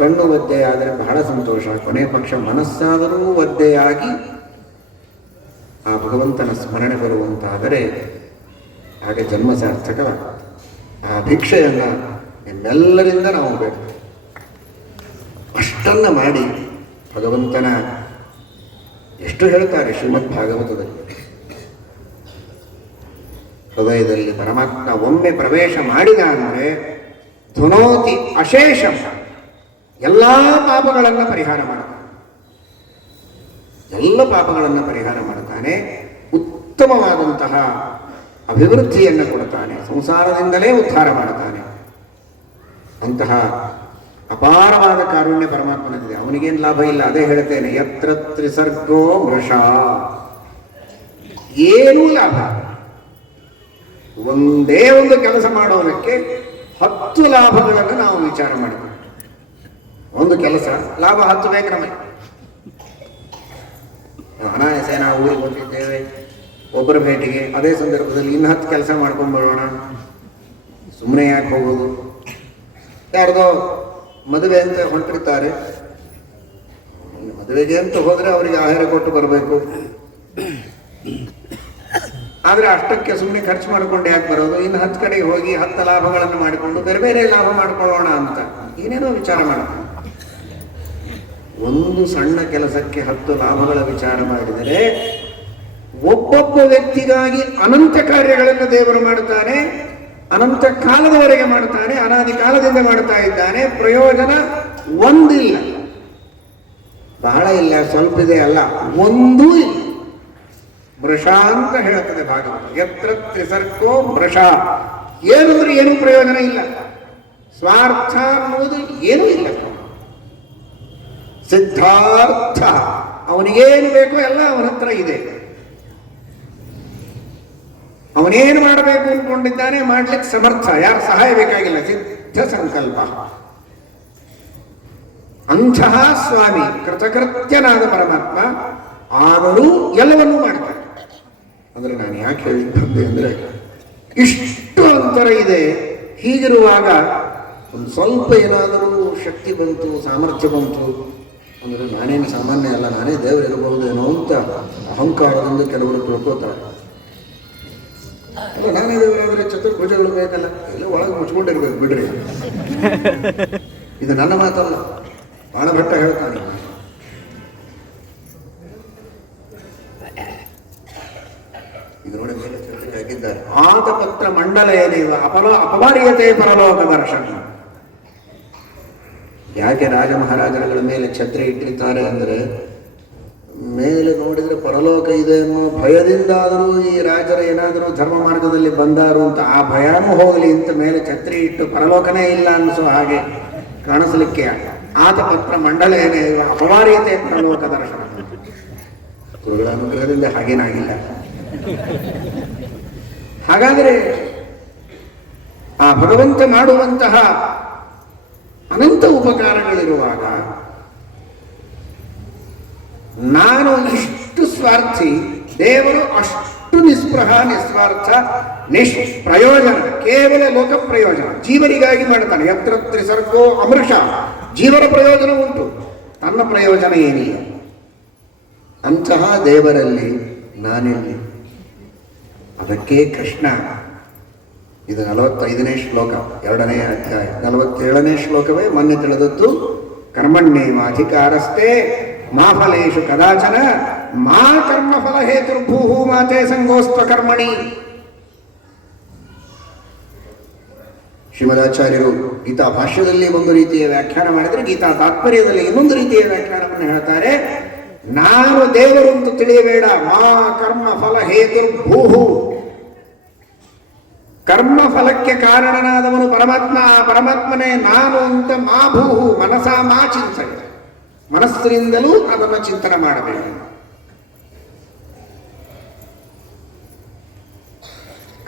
ಕಣ್ಣು ಒದ್ದೆಯಾದರೆ ಬಹಳ ಸಂತೋಷ, ಕೊನೆ ಪಕ್ಷ ಮನಸ್ಸಾದರೂ ಒದ್ದೆಯಾಗಿ ಆ ಭಗವಂತನ ಸ್ಮರಣೆ ಬರುವಂತಾದರೆ ಆಗ ಜನ್ಮ ಸಾರ್ಥಕವಾಗುತ್ತೆ. ಆ ಭಿಕ್ಷೆಯನ್ನು ನಿಮ್ಮೆಲ್ಲರಿಂದ ನಾವು ಬೇಕು. ಅಷ್ಟನ್ನ ಮಾಡಿ ಭಗವಂತನ ಎಷ್ಟು ಹೇಳ್ತಾರೆ ಶ್ರೀಮದ್ ಭಾಗವತದಲ್ಲಿ, ಹೃದಯದಲ್ಲಿ ಪರಮಾತ್ಮ ಒಮ್ಮೆ ಪ್ರವೇಶ ಮಾಡಿದ ಅಂದರೆ ಧುನೋತಿ ಅಶೇಷ, ಎಲ್ಲ ಪಾಪಗಳನ್ನು ಪರಿಹಾರ ಮಾಡ್ತಾನೆ. ಎಲ್ಲ ಪಾಪಗಳನ್ನು ಪರಿಹಾರ ಮಾಡ್ತಾನೆ. ಉತ್ತಮವಾದಂತಹ ಅಭಿವೃದ್ಧಿಯನ್ನು ಕೊಡ್ತಾನೆ. ಸಂಸಾರದಿಂದಲೇ ಉದ್ಧಾರ ಮಾಡ್ತಾನೆ. ಅಂತಹ ಅಪಾರವಾದ ಕಾರುಣ್ಯ ಪರಮಾತ್ಮನಿದೆ. ಅವನಿಗೇನು ಲಾಭ ಇಲ್ಲ. ಅದೇ ಹೇಳ್ತೇನೆ, ಯತ್ರ ತ್ರಿಸರ್ಗೋ ಮೃಷ, ಏನೂ ಲಾಭ. ಒಂದೇ ಒಂದು ಕೆಲಸ ಮಾಡೋದಕ್ಕೆ 10 ಲಾಭಗಳನ್ನು ನಾವು ವಿಚಾರ ಮಾಡ್ತೀವಿ. ಒಂದು ಕೆಲಸ ಲಾಭ 10 ಬೇಕು ನಮಗೆ. ಅನಾಯಾಸ ನಾವು ಊರಿಗೆ ಹೋಗಿದ್ದೇವೆ ಒಬ್ಬರ ಭೇಟಿಗೆ, ಅದೇ ಸಂದರ್ಭದಲ್ಲಿ ಇನ್ನು 10 ಕೆಲಸ ಮಾಡ್ಕೊಂಡು ಬರೋಣ, ಸುಮ್ಮನೆ ಯಾಕೆ ಹೋಗೋದು? ಯಾರ್ದೋ ಮದುವೆ ಅಂತ ಹೊಂಟಿರ್ತಾರೆ, ಮದುವೆಗೆ ಅಂತ ಹೋದ್ರೆ ಅವರಿಗೆ ಆಹಾರ ಕೊಟ್ಟು ಬರಬೇಕು. ಆದ್ರೆ ಅಷ್ಟಕ್ಕೆ ಸುಮ್ಮನೆ ಖರ್ಚು ಮಾಡಿಕೊಂಡು ಯಾಕೆ ಬರೋದು? ಇನ್ನು 10 ಕಡೆಗೆ ಹೋಗಿ 10 ಲಾಭಗಳನ್ನು ಮಾಡಿಕೊಂಡು ಬೇರೆ ಬೇರೆ ಲಾಭ ಮಾಡ್ಕೊಳ್ಳೋಣ ಅಂತ ಏನೇನೋ ವಿಚಾರ ಮಾಡ್ತಾರೆ. ಒಂದು ಸಣ್ಣ ಕೆಲಸಕ್ಕೆ 10 ಲಾಭಗಳ ವಿಚಾರ ಮಾಡಿದರೆ ಒಬ್ಬೊಬ್ಬ ವ್ಯಕ್ತಿಗಾಗಿ ಅನಂತ ಕಾರ್ಯಗಳನ್ನು ದೇವರು ಮಾಡುತ್ತಾನೆ. ಅನಂತ ಕಾಲದವರೆಗೆ ಮಾಡ್ತಾನೆ. ಅನಾದಿ ಕಾಲದಿಂದ ಮಾಡ್ತಾ ಇದ್ದಾನೆ. ಪ್ರಯೋಜನ ಒಂದಿಲ್ಲ, ಬಹಳ ಇಲ್ಲ, ಸ್ವಲ್ಪ ಇದೆ ಅಲ್ಲ, ಒಂದೂ ಇಲ್ಲ. ಮೃಷ ಅಂತ ಹೇಳ್ತದೆ ಭಾಗವತ. ಯತ್ರ ತ್ರಿಸರ್ಗೋ ಮೃಷ, ಏನಂದ್ರೆ ಏನೂ ಪ್ರಯೋಜನ ಇಲ್ಲ. ಸ್ವಾರ್ಥ ಅನ್ನುವುದು ಏನೂ ಇಲ್ಲ. ಸಿದ್ಧಾರ್ಥ, ಅವನಿಗೇನು ಬೇಕೋ ಎಲ್ಲ ಅವನ ಹತ್ರ ಇದೆ. ಅವನೇನು ಮಾಡಬೇಕು ಅಂದ್ಕೊಂಡಿದ್ದಾನೆ, ಮಾಡ್ಲಿಕ್ಕೆ ಸಮರ್ಥ. ಯಾರು ಸಹಾಯ ಬೇಕಾಗಿಲ್ಲ. ಸಿದ್ಧ ಸಂಕಲ್ಪ. ಅಂತಹ ಸ್ವಾಮಿ ಕೃತಕೃತ್ಯನಾದ ಪರಮಾತ್ಮ, ಆದರೂ ಎಲ್ಲವನ್ನೂ ಮಾಡ್ತಾನೆ. ಅಂದ್ರೆ ನಾನು ಯಾಕೆ ಹೇಳಿದ್ದೆ ಅಂದ್ರೆ, ಇಷ್ಟು ಅಂತರ ಇದೆ. ಹೀಗಿರುವಾಗ ಒಂದು ಸ್ವಲ್ಪ ಏನಾದರೂ ಶಕ್ತಿ ಬಂತು, ಸಾಮರ್ಥ್ಯ ಬಂತು ಅಂದ್ರೆ ನಾನೇನು ಸಾಮಾನ್ಯ ಅಲ್ಲ, ನಾನೇ ದೇವರು ಇರಬಹುದೇನೋ ಅಂತ ಅಹಂಕಾರದಿಂದ ಕೆಲವರು ತಿಳ್ಕೋತಾರೆ. ಅಲ್ಲ, ನಾನೇ ದೇವರಾದ್ರೆ ಚತುರ್ಭುಜಗಳು ಬೇಕಲ್ಲ, ಎಲ್ಲ ಒಳಗೆ ಮುಚ್ಕೊಂಡಿರ್ಬೇಕು ಬಿಡ್ರಿ. ಇದು ನನ್ನ ಮಾತಲ್ಲ, ಬಾಣಭಟ್ಟ ಹೇಳ್ತಾನೆ. ಇದು ನೋಡಿ ಮೇಲೆ ಚರ್ಚೆ ಹಾಕಿದ್ದಾರೆ. ಆತಪತ್ರ ಮಂಡಲ ಏನೇವ ಅಪವಾರ್ಯತೆ ಪರಲೋಕ ದರ್ಶನ. ಯಾಕೆ ರಾಜ ಮಹಾರಾಜರುಗಳ ಮೇಲೆ ಛತ್ರಿ ಇಟ್ಟಿರ್ತಾರೆ ಅಂದ್ರೆ, ಮೇಲೆ ನೋಡಿದ್ರೆ ಪರಲೋಕ ಇದೆ ಅನ್ನೋ ಭಯದಿಂದಾದರೂ ಈ ರಾಜರು ಏನಾದರೂ ಧರ್ಮ ಮಾರ್ಗದಲ್ಲಿ ಬಂದಾರು ಅಂತ ಆ ಭಯನೂ ಹೋಗಲಿ ಅಂತ ಮೇಲೆ ಛತ್ರಿ ಇಟ್ಟು ಪರಲೋಕನೇ ಇಲ್ಲ ಅನ್ನಿಸೋ ಹಾಗೆ ಕಾಣಿಸ್ಲಿಕ್ಕೆ ಆತಪತ್ರ ಮಂಡಲ ಏನೇ ಅಪವಾರ್ಯತೆ ಪರಲೋಕ ದರ್ಶನ. ಗುರುಗಳ ಅನುಗ್ರಹದಿಂದ ಹಾಗೇನಾಗಿಲ್ಲ. ಹಾಗಾದರೆ ಆ ಭಗವಂತ ಮಾಡುವಂತಹ ಅನಂತ ಉಪಕಾರಗಳಿರುವಾಗ ನಾನು ಇಷ್ಟು ಸ್ವಾರ್ಥಿ, ದೇವರು ಅಷ್ಟು ನಿಸ್ಪೃಹ, ನಿಸ್ವಾರ್ಥ, ನಿಷ್ಪ್ರಯೋಜನ, ಕೇವಲ ಲೋಕ ಪ್ರಯೋಜನ, ಜೀವರಿಗಾಗಿ ಮಾಡ್ತಾನೆ. ಯತ್ರ ತ್ರಿಸರ್ಗೋ ಅಮೃಷ, ಜೀವನ ಪ್ರಯೋಜನ ಉಂಟು, ತನ್ನ ಪ್ರಯೋಜನ ಏನಿಲ್ಲ. ಅಂತಹ ದೇವರಲ್ಲಿ ನಾನೆಲ್ಲಿ? ಅದಕ್ಕೆ ಕೃಷ್ಣ ಇದು 45ನೇ ಶ್ಲೋಕ, 2ನೇ ಅಧ್ಯಾಯ, 47ನೇ ಶ್ಲೋಕವೇ ಮೊನ್ನೆ ತಿಳಿದದ್ದು. ಕರ್ಮಣ್ಯೇವಾಧಿಕಾರಸ್ಥೆ ಮಾ ಫಲೇಷು ಕದಾಚನ ಮಾ ಕರ್ಮ ಫಲ ಹೇತುರ್ಭೂಹು ಮಾತೆ ಸಂಗೋಸ್ತ್ವ ಕರ್ಮಣಿ. ಶ್ರೀಮದಾಚಾರ್ಯರು ಗೀತಾ ಭಾಷ್ಯದಲ್ಲಿ ಒಂದು ರೀತಿಯ ವ್ಯಾಖ್ಯಾನ ಮಾಡಿದರೆ, ಗೀತಾ ತಾತ್ಪರ್ಯದಲ್ಲಿ ಇನ್ನೊಂದು ರೀತಿಯ ವ್ಯಾಖ್ಯಾನವನ್ನು ಹೇಳ್ತಾರೆ. ನಾನು ದೇವರು ಅಂತ ತಿಳಿಯಬೇಡ, ಮಾ ಕರ್ಮ ಫಲ ಹೇತುರ್ಭೂಹು. ಕರ್ಮ ಫಲಕ್ಕೆ ಕಾರಣನಾದವನು ಪರಮಾತ್ಮ, ಆ ಪರಮಾತ್ಮನೇ ನಾನು ಅಂತ ಮಾ ಭೂಹು, ಮನಸ ಮಾ ಚಿಂತನೆ, ಮನಸ್ಸಿನಿಂದಲೂ ಅದನ್ನು ಚಿಂತನೆ ಮಾಡಬೇಕು.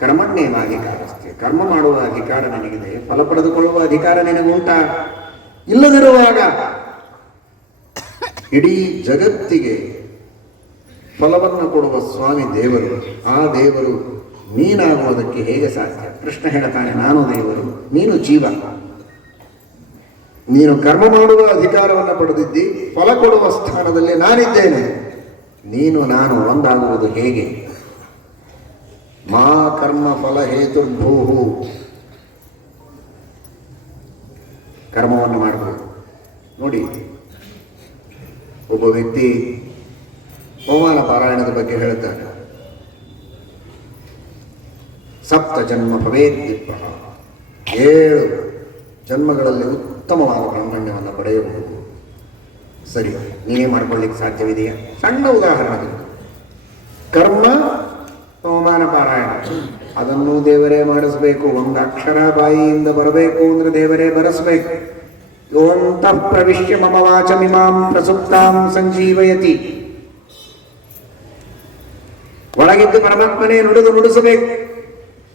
ಕರ್ಮಣ್ಯೇವಾಧಿಕಾರಸ್ಥೆ, ಕರ್ಮ ಮಾಡುವ ಅಧಿಕಾರ ನನಗಿದೆ, ಫಲ ಪಡೆದುಕೊಳ್ಳುವ ಅಧಿಕಾರ ನಿನಗುಂಟಾ? ಇಲ್ಲದಿರುವಾಗ ಇಡೀ ಜಗತ್ತಿಗೆ ಫಲವನ್ನು ಕೊಡುವ ಸ್ವಾಮಿ ದೇವರು, ಆ ದೇವರು ನೀನಾಗುವುದಕ್ಕೆ ಹೇಗೆ ಸಾಧ್ಯ? ಕೃಷ್ಣ ಹೇಳ್ತಾನೆ, ನಾನು ದೇವರು, ನೀನು ಜೀವ. ನೀನು ಕರ್ಮ ಮಾಡುವ ಅಧಿಕಾರವನ್ನು ಪಡೆದಿದ್ದಿ, ಫಲ ಕೊಡುವ ಸ್ಥಾನದಲ್ಲಿ ನಾನಿದ್ದೇನೆ. ನೀನು ನಾನು ಒಂದಾಗುವುದು ಹೇಗೆ? ಮಾ ಕರ್ಮ ಫಲ ಹೇತುರ್ಭೂಹು. ಕರ್ಮವನ್ನು ಮಾಡಬಹುದು. ನೋಡಿ, ಒಬ್ಬ ವ್ಯಕ್ತಿ ಹೋಮಾನ ಪಾರಾಯಣದ ಬಗ್ಗೆ ಹೇಳ್ತಾನೆ. ಸಪ್ತ ಜನ್ಮ ಭವೇದ್ದಿಪ್ಪ, 7 ಜನ್ಮಗಳಲ್ಲಿ ಉತ್ತಮವಾದ ಬ್ರಾಹ್ಮಣ್ಯವನ್ನು ಪಡೆಯಬಹುದು. ಸರಿ, ನೀನೇ ಮಾಡ್ಕೊಳ್ಳಿಕ್ಕೆ ಸಾಧ್ಯವಿದೆಯಾ? ಸಣ್ಣ ಉದಾಹರಣೆ, ಕರ್ಮ ಹೋಮಾನ ಪಾರಾಯಣ, ಅದನ್ನು ದೇವರೇ ಮಾಡಿಸ್ಬೇಕು. ಒಂದು ಅಕ್ಷರ ಬಾಯಿಯಿಂದ ಬರಬೇಕು ಅಂದ್ರೆ ದೇವರೇ ಬರೆಸಬೇಕು. ಯೋಂತಃ ಪ್ರವಿಶ್ಯ ಮಮ ವಾಚಮಿಮಾಂ ಪ್ರಸುಪ್ತಾಂ ಸಂಜೀವಯತಿ. ಒಳಗಿದ್ದು ಪರಮಾತ್ಮನೇ ನುಡಿಸಬೇಕು.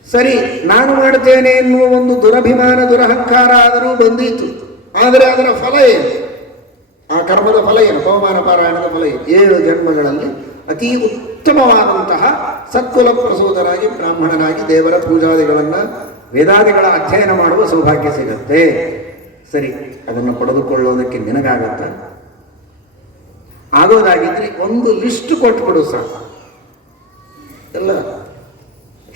ಸರಿ, ನಾನು ಮಾಡುತ್ತೇನೆ ಎನ್ನುವ ಒಂದು ದುರಭಿಮಾನ, ದುರಹಂಕಾರ ಆದರೂ ಬಂದೀತು. ಆದರೆ ಅದರ ಫಲ ಏನು? ಆ ಕರ್ಮದ ಫಲ ಏನು? ಹೋಮಾನ ಪಾರಾಯಣದ ಫಲ ಏನು? 7 ಜನ್ಮಗಳಲ್ಲಿ ಅತೀ ಉತ್ತಮವಾದಂತಹ ಸತ್ಕುಲ ಪ್ರಸೂತರಾಗಿ, ಬ್ರಾಹ್ಮಣನಾಗಿ ದೇವರ ಪೂಜಾದಿಗಳನ್ನು, ವೇದಾದಿಗಳ ಅಧ್ಯಯನ ಮಾಡುವ ಸೌಭಾಗ್ಯ ಸಿಗತ್ತೆ. ಸರಿ, ಅದನ್ನು ಪಡೆದುಕೊಳ್ಳೋದಕ್ಕೆ ನಿನಗಾಗತ್ತ? ಆಗೋದಾಗಿದ್ರೆ ಒಂದು ಲಿಸ್ಟ್ ಕೊಟ್ಬಿಡು ಸಾಕು. ಎಲ್ಲ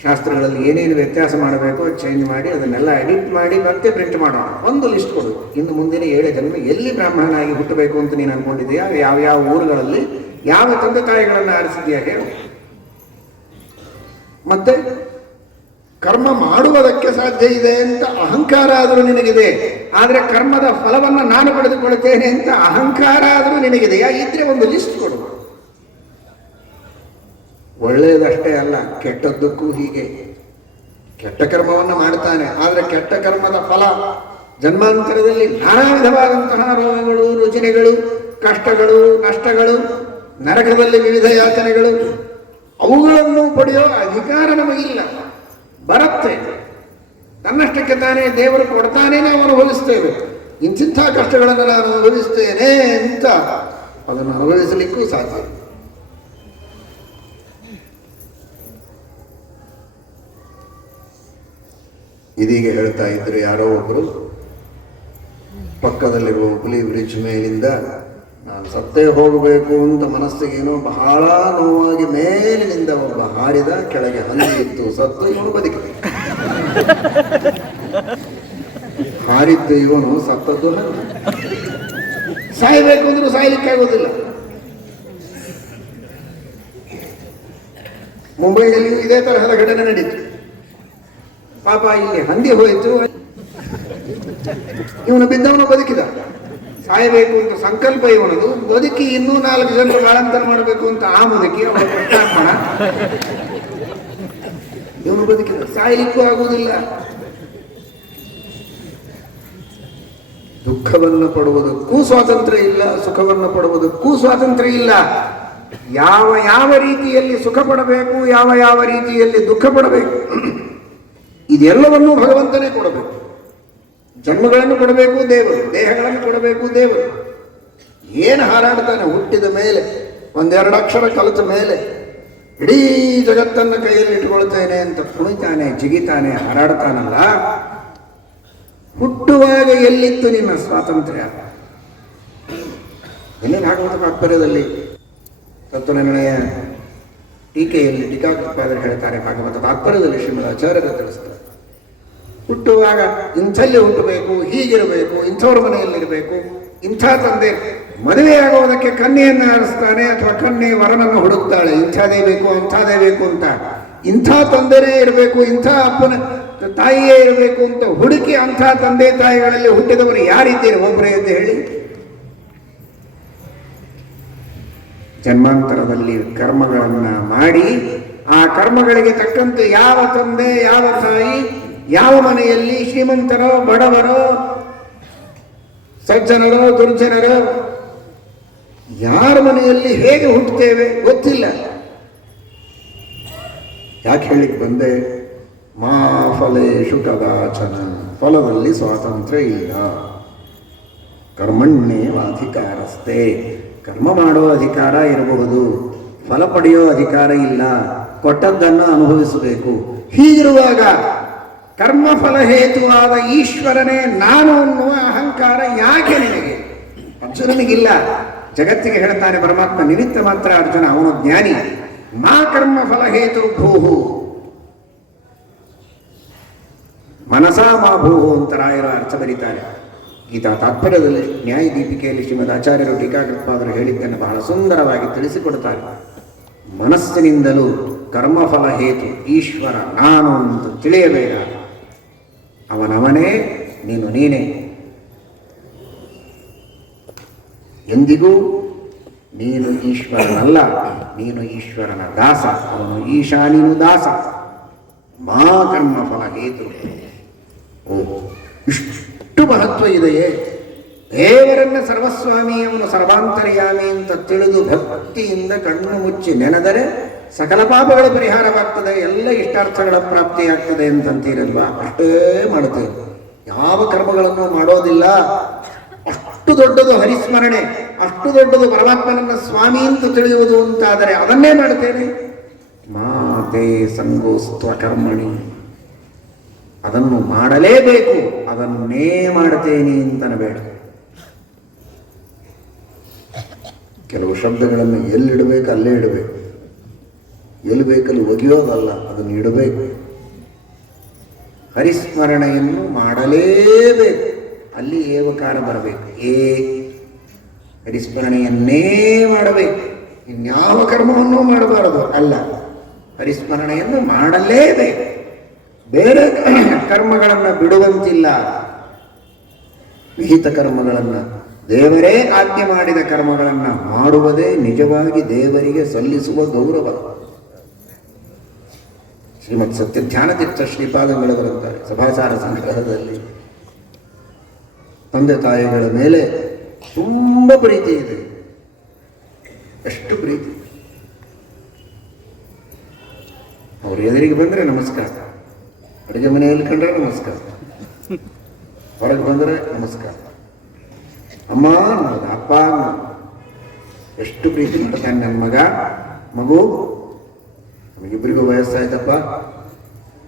ಶಾಸ್ತ್ರಗಳಲ್ಲಿ ಏನೇನು ವ್ಯತ್ಯಾಸ ಮಾಡಬೇಕು ಚೇಂಜ್ ಮಾಡಿ ಅದನ್ನೆಲ್ಲ ಎಡಿಟ್ ಮಾಡಿ ಮತ್ತೆ ಪ್ರಿಂಟ್ ಮಾಡೋಣ. ಒಂದು ಲಿಸ್ಟ್ ಕೊಡು. ಇನ್ನು ಮುಂದಿನ 7 ಜನ್ಮ ಎಲ್ಲಿ ಬ್ರಾಹ್ಮಣನಾಗಿ ಹುಟ್ಟಬೇಕು ಅಂತ ನೀನು ಅನ್ಕೊಂಡಿದೆಯಾ? ಯಾವ್ಯಾವ ಊರುಗಳಲ್ಲಿ ಯಾವ ತಂದೆ ತಾಯಿಗಳನ್ನು ಆರಿಸಿದೆಯಾ ಹೇಳು. ಮತ್ತೆ ಕರ್ಮ ಮಾಡುವುದಕ್ಕೆ ಸಾಧ್ಯ ಇದೆ ಅಂತ ಅಹಂಕಾರ ಆದರೂ ನಿನಗಿದೆ, ಆದರೆ ಕರ್ಮದ ಫಲವನ್ನು ನಾನು ಪಡೆದುಕೊಳ್ಳುತ್ತೇನೆ ಅಂತ ಅಹಂಕಾರ ಆದರೂ ನಿನಗಿದೆಯಾ? ಇದ್ರೆ ಒಂದು ಲಿಸ್ಟ್ ಕೊಡು. ಒಳ್ಳೆಯದಷ್ಟೇ ಅಲ್ಲ, ಕೆಟ್ಟದ್ದಕ್ಕೂ ಹೀಗೆ. ಕೆಟ್ಟ ಕರ್ಮವನ್ನು ಮಾಡ್ತಾನೆ, ಆದರೆ ಕೆಟ್ಟ ಕರ್ಮದ ಫಲ ಜನ್ಮಾಂತರದಲ್ಲಿ ನಾನಾ ವಿಧವಾದಂತಹ ರೋಗಗಳು, ರುಜಿನಗಳು, ಕಷ್ಟಗಳು, ನಷ್ಟಗಳು, ನರಕದಲ್ಲಿ ವಿವಿಧ ಯಾತನೆಗಳು, ಅವುಗಳನ್ನು ಪಡೆಯೋ ಅಧಿಕಾರ ನಮಗಿಲ್ಲ. ಬರುತ್ತೆ, ತನ್ನಷ್ಟಕ್ಕೆ ತಾನೇ ದೇವರು ಕೊಡ್ತಾನೇ ನಾವು ಅನುಭವಿಸ್ತೇವೆ. ಇಂಥ ಕಷ್ಟಗಳನ್ನು ನಾನು ಅನುಭವಿಸ್ತೇನೆ ಅಂತ ಅದನ್ನು ಅನುಭವಿಸಲಿಕ್ಕೂ ಸಾಧ್ಯ. ಇದೀಗ ಹೇಳ್ತಾ ಇದ್ರು ಯಾರೋ ಒಬ್ಬರು, ಪಕ್ಕದಲ್ಲಿರುವ ಹುಲಿ ಬ್ರಿಡ್ಜ್ ಮೇಲಿಂದ ನಾನು ಸತ್ತೇ ಹೋಗಬೇಕು ಅಂತ ಮನಸ್ಸಿಗೇನೋ ಬಹಳ ನೋವಾಗಿ ಮೇಲಿನಿಂದ ಒಬ್ಬ ಹಾರಿದ, ಕೆಳಗೆ ಹಂದಿ ಇತ್ತು, ಸತ್ತು, ಇವನು ಬದುಕಿದ. ಹಾರಿದ್ದು ಇವನು, ಸತ್ತದ್ದು ಹಂದಿ. ಸಾಯಬೇಕು ಅಂದ್ರೂ ಸಾಯಲಿಕ್ಕಾಗೋದಿಲ್ಲ. ಮುಂಬೈನಲ್ಲಿಯೂ ಇದೇ ತರಹದ ಘಟನೆ ನಡೀತು. ಪಾಪ ಇಲ್ಲಿ ಹಂದಿ ಹೋಯಿತು, ಇವನು ಬಿದ್ದವನು ಬದುಕಿದ. ಸಾಯಬೇಕು ಅಂತ ಸಂಕಲ್ಪ ಇವನದು, ಬದುಕಿ ಇನ್ನೂ 4 ಜನರು ಬಾಳಂತರ ಮಾಡಬೇಕು ಅಂತ ಆ ಮುದುಕಿ ಅವರ ಪ್ರತ್ಯಾರ್ಪಣ, ಇವನು ಬದುಕಿದ. ಸಾಯಲಿಕ್ಕೂ ಆಗುವುದಿಲ್ಲ. ದುಃಖವನ್ನು ಪಡುವುದಕ್ಕೂ ಸ್ವಾತಂತ್ರ್ಯ ಇಲ್ಲ, ಸುಖವನ್ನು ಪಡುವುದಕ್ಕೂ ಸ್ವಾತಂತ್ರ್ಯ ಇಲ್ಲ. ಯಾವ ಯಾವ ರೀತಿಯಲ್ಲಿ ಸುಖ ಪಡಬೇಕು, ಯಾವ ಯಾವ ರೀತಿಯಲ್ಲಿ ದುಃಖ ಪಡಬೇಕು, ಇದೆಲ್ಲವನ್ನೂ ಭಗವಂತನೇ ಕೊಡಬೇಕು. ಜನ್ಮಗಳನ್ನು ಕೊಡಬೇಕು ದೇವರು, ದೇಹಗಳನ್ನು ಕೊಡಬೇಕು ದೇವರು. ಏನು ಹಾರಾಡ್ತಾನೆ ಹುಟ್ಟಿದ ಮೇಲೆ, 1-2 ಅಕ್ಷರ ಕಲಿತ ಮೇಲೆ ಇಡೀ ಜಗತ್ತನ್ನು ಕೈಯಲ್ಲಿ ಇಟ್ಕೊಳ್ತೇನೆ ಅಂತ ಕುಣಿತಾನೆ, ಜಿಗಿತಾನೆ, ಹಾರಾಡ್ತಾನಲ್ಲ. ಹುಟ್ಟುವಾಗ ಎಲ್ಲಿತ್ತು ನಿನ್ನ ಸ್ವಾತಂತ್ರ್ಯ? ಇನ್ನೇ ಭಾಗವತ ತಾತ್ಪರ್ಯದಲ್ಲಿ ತತ್ವನಿರ್ಣಯ ಟೀಕೆಯಲ್ಲಿ ಟೀಕಾಕೃತ್ಪಾದರು ಹೇಳ್ತಾರೆ, ಭಾಗವತ ತಾತ್ಪರ್ಯದಲ್ಲಿ ಶ್ರೀಮದಾಚಾರ್ಯರು ತಿಳಿಸ್ತಾರೆ. ಹುಟ್ಟುವಾಗ ಇಂಥಲ್ಲಿ ಹುಟ್ಟಬೇಕು, ಹೀಗಿರಬೇಕು, ಇಂಥವ್ರ ಮನೆಯಲ್ಲಿರಬೇಕು, ಇಂಥ ತಂದೆ ಮದುವೆಯಾಗುವುದಕ್ಕೆ ಕನ್ಯೆಯನ್ನು ಆರಿಸ್ತಾನೆ ಅಥವಾ ಕನ್ಯೆ ವರನನ್ನು ಹುಡುಕ್ತಾಳೆ, ಇಂಥದೇ ಬೇಕು ಅಂಥದೇ ಬೇಕು ಅಂತ. ಇಂಥ ತಂದೆನೇ ಇರಬೇಕು, ಇಂಥ ಅಪ್ಪನ ತಾಯಿಯೇ ಇರಬೇಕು ಅಂತ ಹುಡುಕಿ ಅಂಥ ತಂದೆ ತಾಯಿಗಳಲ್ಲಿ ಹುಟ್ಟಿದವರು ಯಾರಿದ್ದೀರಿ? ಒಬ್ಬರೇ ಅಂತ ಹೇಳಿ. ಜನ್ಮಾಂತರದಲ್ಲಿ ಕರ್ಮಗಳನ್ನ ಮಾಡಿ ಆ ಕರ್ಮಗಳಿಗೆ ತಕ್ಕಂತೆ ಯಾವ ತಂದೆ ಯಾವ ತಾಯಿ ಯಾವ ಮನೆಯಲ್ಲಿ ಶ್ರೀಮಂತರೋ ಬಡವರೋ ಸಜ್ಜನರೋ ದುರ್ಜನರೋ ಯಾರ ಮನೆಯಲ್ಲಿ ಹೇಗೆ ಹುಟ್ಟುತ್ತೇವೆ ಗೊತ್ತಿಲ್ಲ. ಯಾಕೆ ಹೇಳಿಕ್ ಬಂದೆ? ಮಾ ಫಲೇಶು ಕದಾಚನ, ಫಲದಲ್ಲಿ ಸ್ವಾತಂತ್ರ್ಯ ಇಲ್ಲ. ಕರ್ಮಣ್ಯೇವ ಅಧಿಕಾರಸ್ಥೆ, ಕರ್ಮ ಮಾಡೋ ಅಧಿಕಾರ ಇರಬಹುದು, ಫಲ ಪಡೆಯೋ ಅಧಿಕಾರ ಇಲ್ಲ, ಕೊಟ್ಟದ್ದನ್ನು ಅನುಭವಿಸಬೇಕು. ಹೀಗಿರುವಾಗ ಕರ್ಮಫಲ ಹೇತುವಾದ ಈಶ್ವರನೇ ನಾನು ಅನ್ನುವ ಅಹಂಕಾರ ಯಾಕೆ ನಿನಗೆ? ಅರ್ಜುನನಿಗಿಲ್ಲ. ಜಗತ್ತಿಗೆ ಹೇಳ್ತಾನೆ ಪರಮಾತ್ಮ, ನಿಮಿತ್ತ ಮಾತ್ರ ಅರ್ಜುನ, ಅವನು ಜ್ಞಾನಿ. ಮಾ ಕರ್ಮ ಫಲ ಹೇತು ಭೂಹು ಮನಸಾ ಮಾ ಭೂಹು ಅಂತ ರಾಯರು ಅರ್ಥ ಬರೀತಾರೆ. ಗೀತಾ ತಾತ್ಪರ್ಯದಲ್ಲಿ ನ್ಯಾಯ ದೀಪಿಕೆಯಲ್ಲಿ ಶ್ರೀಮದ್ ಆಚಾರ್ಯರು ಟೀಕಾಕೃತ್ಪಾದರು ಹೇಳಿದ್ದನ್ನು ಬಹಳ ಸುಂದರವಾಗಿ ತಿಳಿಸಿಕೊಡ್ತಾರೆ. ಮನಸ್ಸಿನಿಂದಲೂ ಕರ್ಮಫಲ ಹೇತು ಈಶ್ವರ ನಾನು ಅಂತ ತಿಳಿಯಬೇಡ. ಅವನವನೇ, ನೀನು ನೀನೇ. ಎಂದಿಗೂ ನೀನು ಈಶ್ವರನಲ್ಲ, ನೀನು ಈಶ್ವರನ ದಾಸ. ಅವನು ಈಶಾ, ನೀನು ದಾಸ. ಮಾ ಕರ್ಮಫಲ ಹೇತು. ಓ, ಇಷ್ಟು ಮಹತ್ವ ಇದೆಯೇ? ದೇವರನ್ನ ಸರ್ವಸ್ವಾಮಿ, ಅವನು ಸರ್ವಾಂತರ್ಯಾಮಿ ಅಂತ ತಿಳಿದು ಭಕ್ತಿಯಿಂದ ಕಣ್ಣು ಮುಚ್ಚಿ ನೆನೆದರೆ ಸಕಲ ಪಾಪಗಳ ಪರಿಹಾರವಾಗ್ತದೆ, ಎಲ್ಲ ಇಷ್ಟಾರ್ಥಗಳ ಪ್ರಾಪ್ತಿಯಾಗ್ತದೆ ಅಂತಂತೀರಲ್ವಾ? ಅಷ್ಟೇ ಮಾಡುತ್ತೇವೆ. ಯಾವ ಕರ್ಮಗಳನ್ನು ಮಾಡೋದಿಲ್ಲ. ಅಷ್ಟು ದೊಡ್ಡದು ಹರಿಸ್ಮರಣೆ, ಅಷ್ಟು ದೊಡ್ಡದು ಪರಮಾತ್ಮನನ್ನ ಸ್ವಾಮಿ ಅಂತ ತಿಳಿಯುವುದು ಅಂತಾದರೆ ಅದನ್ನೇ ಮಾಡುತ್ತೇನೆ. ಮಾತೆ ಸಂಗೋಸ್ತ್ವ ಕರ್ಮಣಿ, ಅದನ್ನು ಮಾಡಲೇಬೇಕು, ಅದನ್ನೇ ಮಾಡುತ್ತೇನೆ ಅಂತನಬೇಡ. ಕೆಲವು ಶಬ್ದಗಳನ್ನು ಎಲ್ಲಿಡಬೇಕು ಅಲ್ಲೇ ಇಡಬೇಕು, ಎಲ್ಲಿ ಬೇಕಲ್ಲಿ ಒಗೆಯೋದಲ್ಲ, ಅದನ್ನು ಇಡಬೇಕು. ಹರಿಸ್ಮರಣೆಯನ್ನು ಮಾಡಲೇಬೇಕು, ಅಲ್ಲಿ ಏವಕಾರ ಬರಬೇಕು. ಹರಿಸ್ಮರಣೆಯನ್ನೇ ಮಾಡಬೇಕು, ಇನ್ಯಾವ ಕರ್ಮವನ್ನು ಮಾಡಬಾರದು. ಅಲ್ಲ, ಹರಿಸ್ಮರಣೆಯನ್ನು ಮಾಡಲೇಬೇಕು. ಬೇರೆ ಕರ್ಮಗಳನ್ನು ಬಿಡುವಂತಿಲ್ಲ. ವಿಹಿತ ಕರ್ಮಗಳನ್ನು, ದೇವರೇ ಆಜ್ಞೆ ಮಾಡಿದ ಕರ್ಮಗಳನ್ನು ಮಾಡುವುದೇ ನಿಜವಾಗಿ ದೇವರಿಗೆ ಸಲ್ಲಿಸುವ ಗೌರವ. ಶ್ರೀಮತ್ ಸತ್ಯ ಧ್ಯಾನತೀರ್ಥ ಶ್ರೀಪಾದಂಗಳು ಬರುತ್ತಾರೆ ಸಭಾಸಾರ ಸಂಗ್ರಹದಲ್ಲಿ. ತಂದೆ ತಾಯಿಗಳ ಮೇಲೆ ತುಂಬ ಪ್ರೀತಿ ಇದೆ. ಎಷ್ಟು ಪ್ರೀತಿ! ಅವರು ಎದುರಿಗೆ ಬಂದರೆ ನಮಸ್ಕಾರ, ಅಡುಗೆ ಮನೆಯಲ್ಲಿ ಕಂಡ್ರೆ ನಮಸ್ಕಾರ, ಹೊರಗೆ ಬಂದರೆ ನಮಸ್ಕಾರ, ಅಮ್ಮ ಅನ್ನೋದು, ಅಪ್ಪ ಅನ್ನೋದು. ಎಷ್ಟು ಪ್ರೀತಿ ಮಾಡ್ತಾನೆ ನನ್ನ ಮಗ. ಮಗು, ನಮಗಿಬ್ಬರಿಗೂ ವಯಸ್ಸಾಯ್ತಪ್ಪ,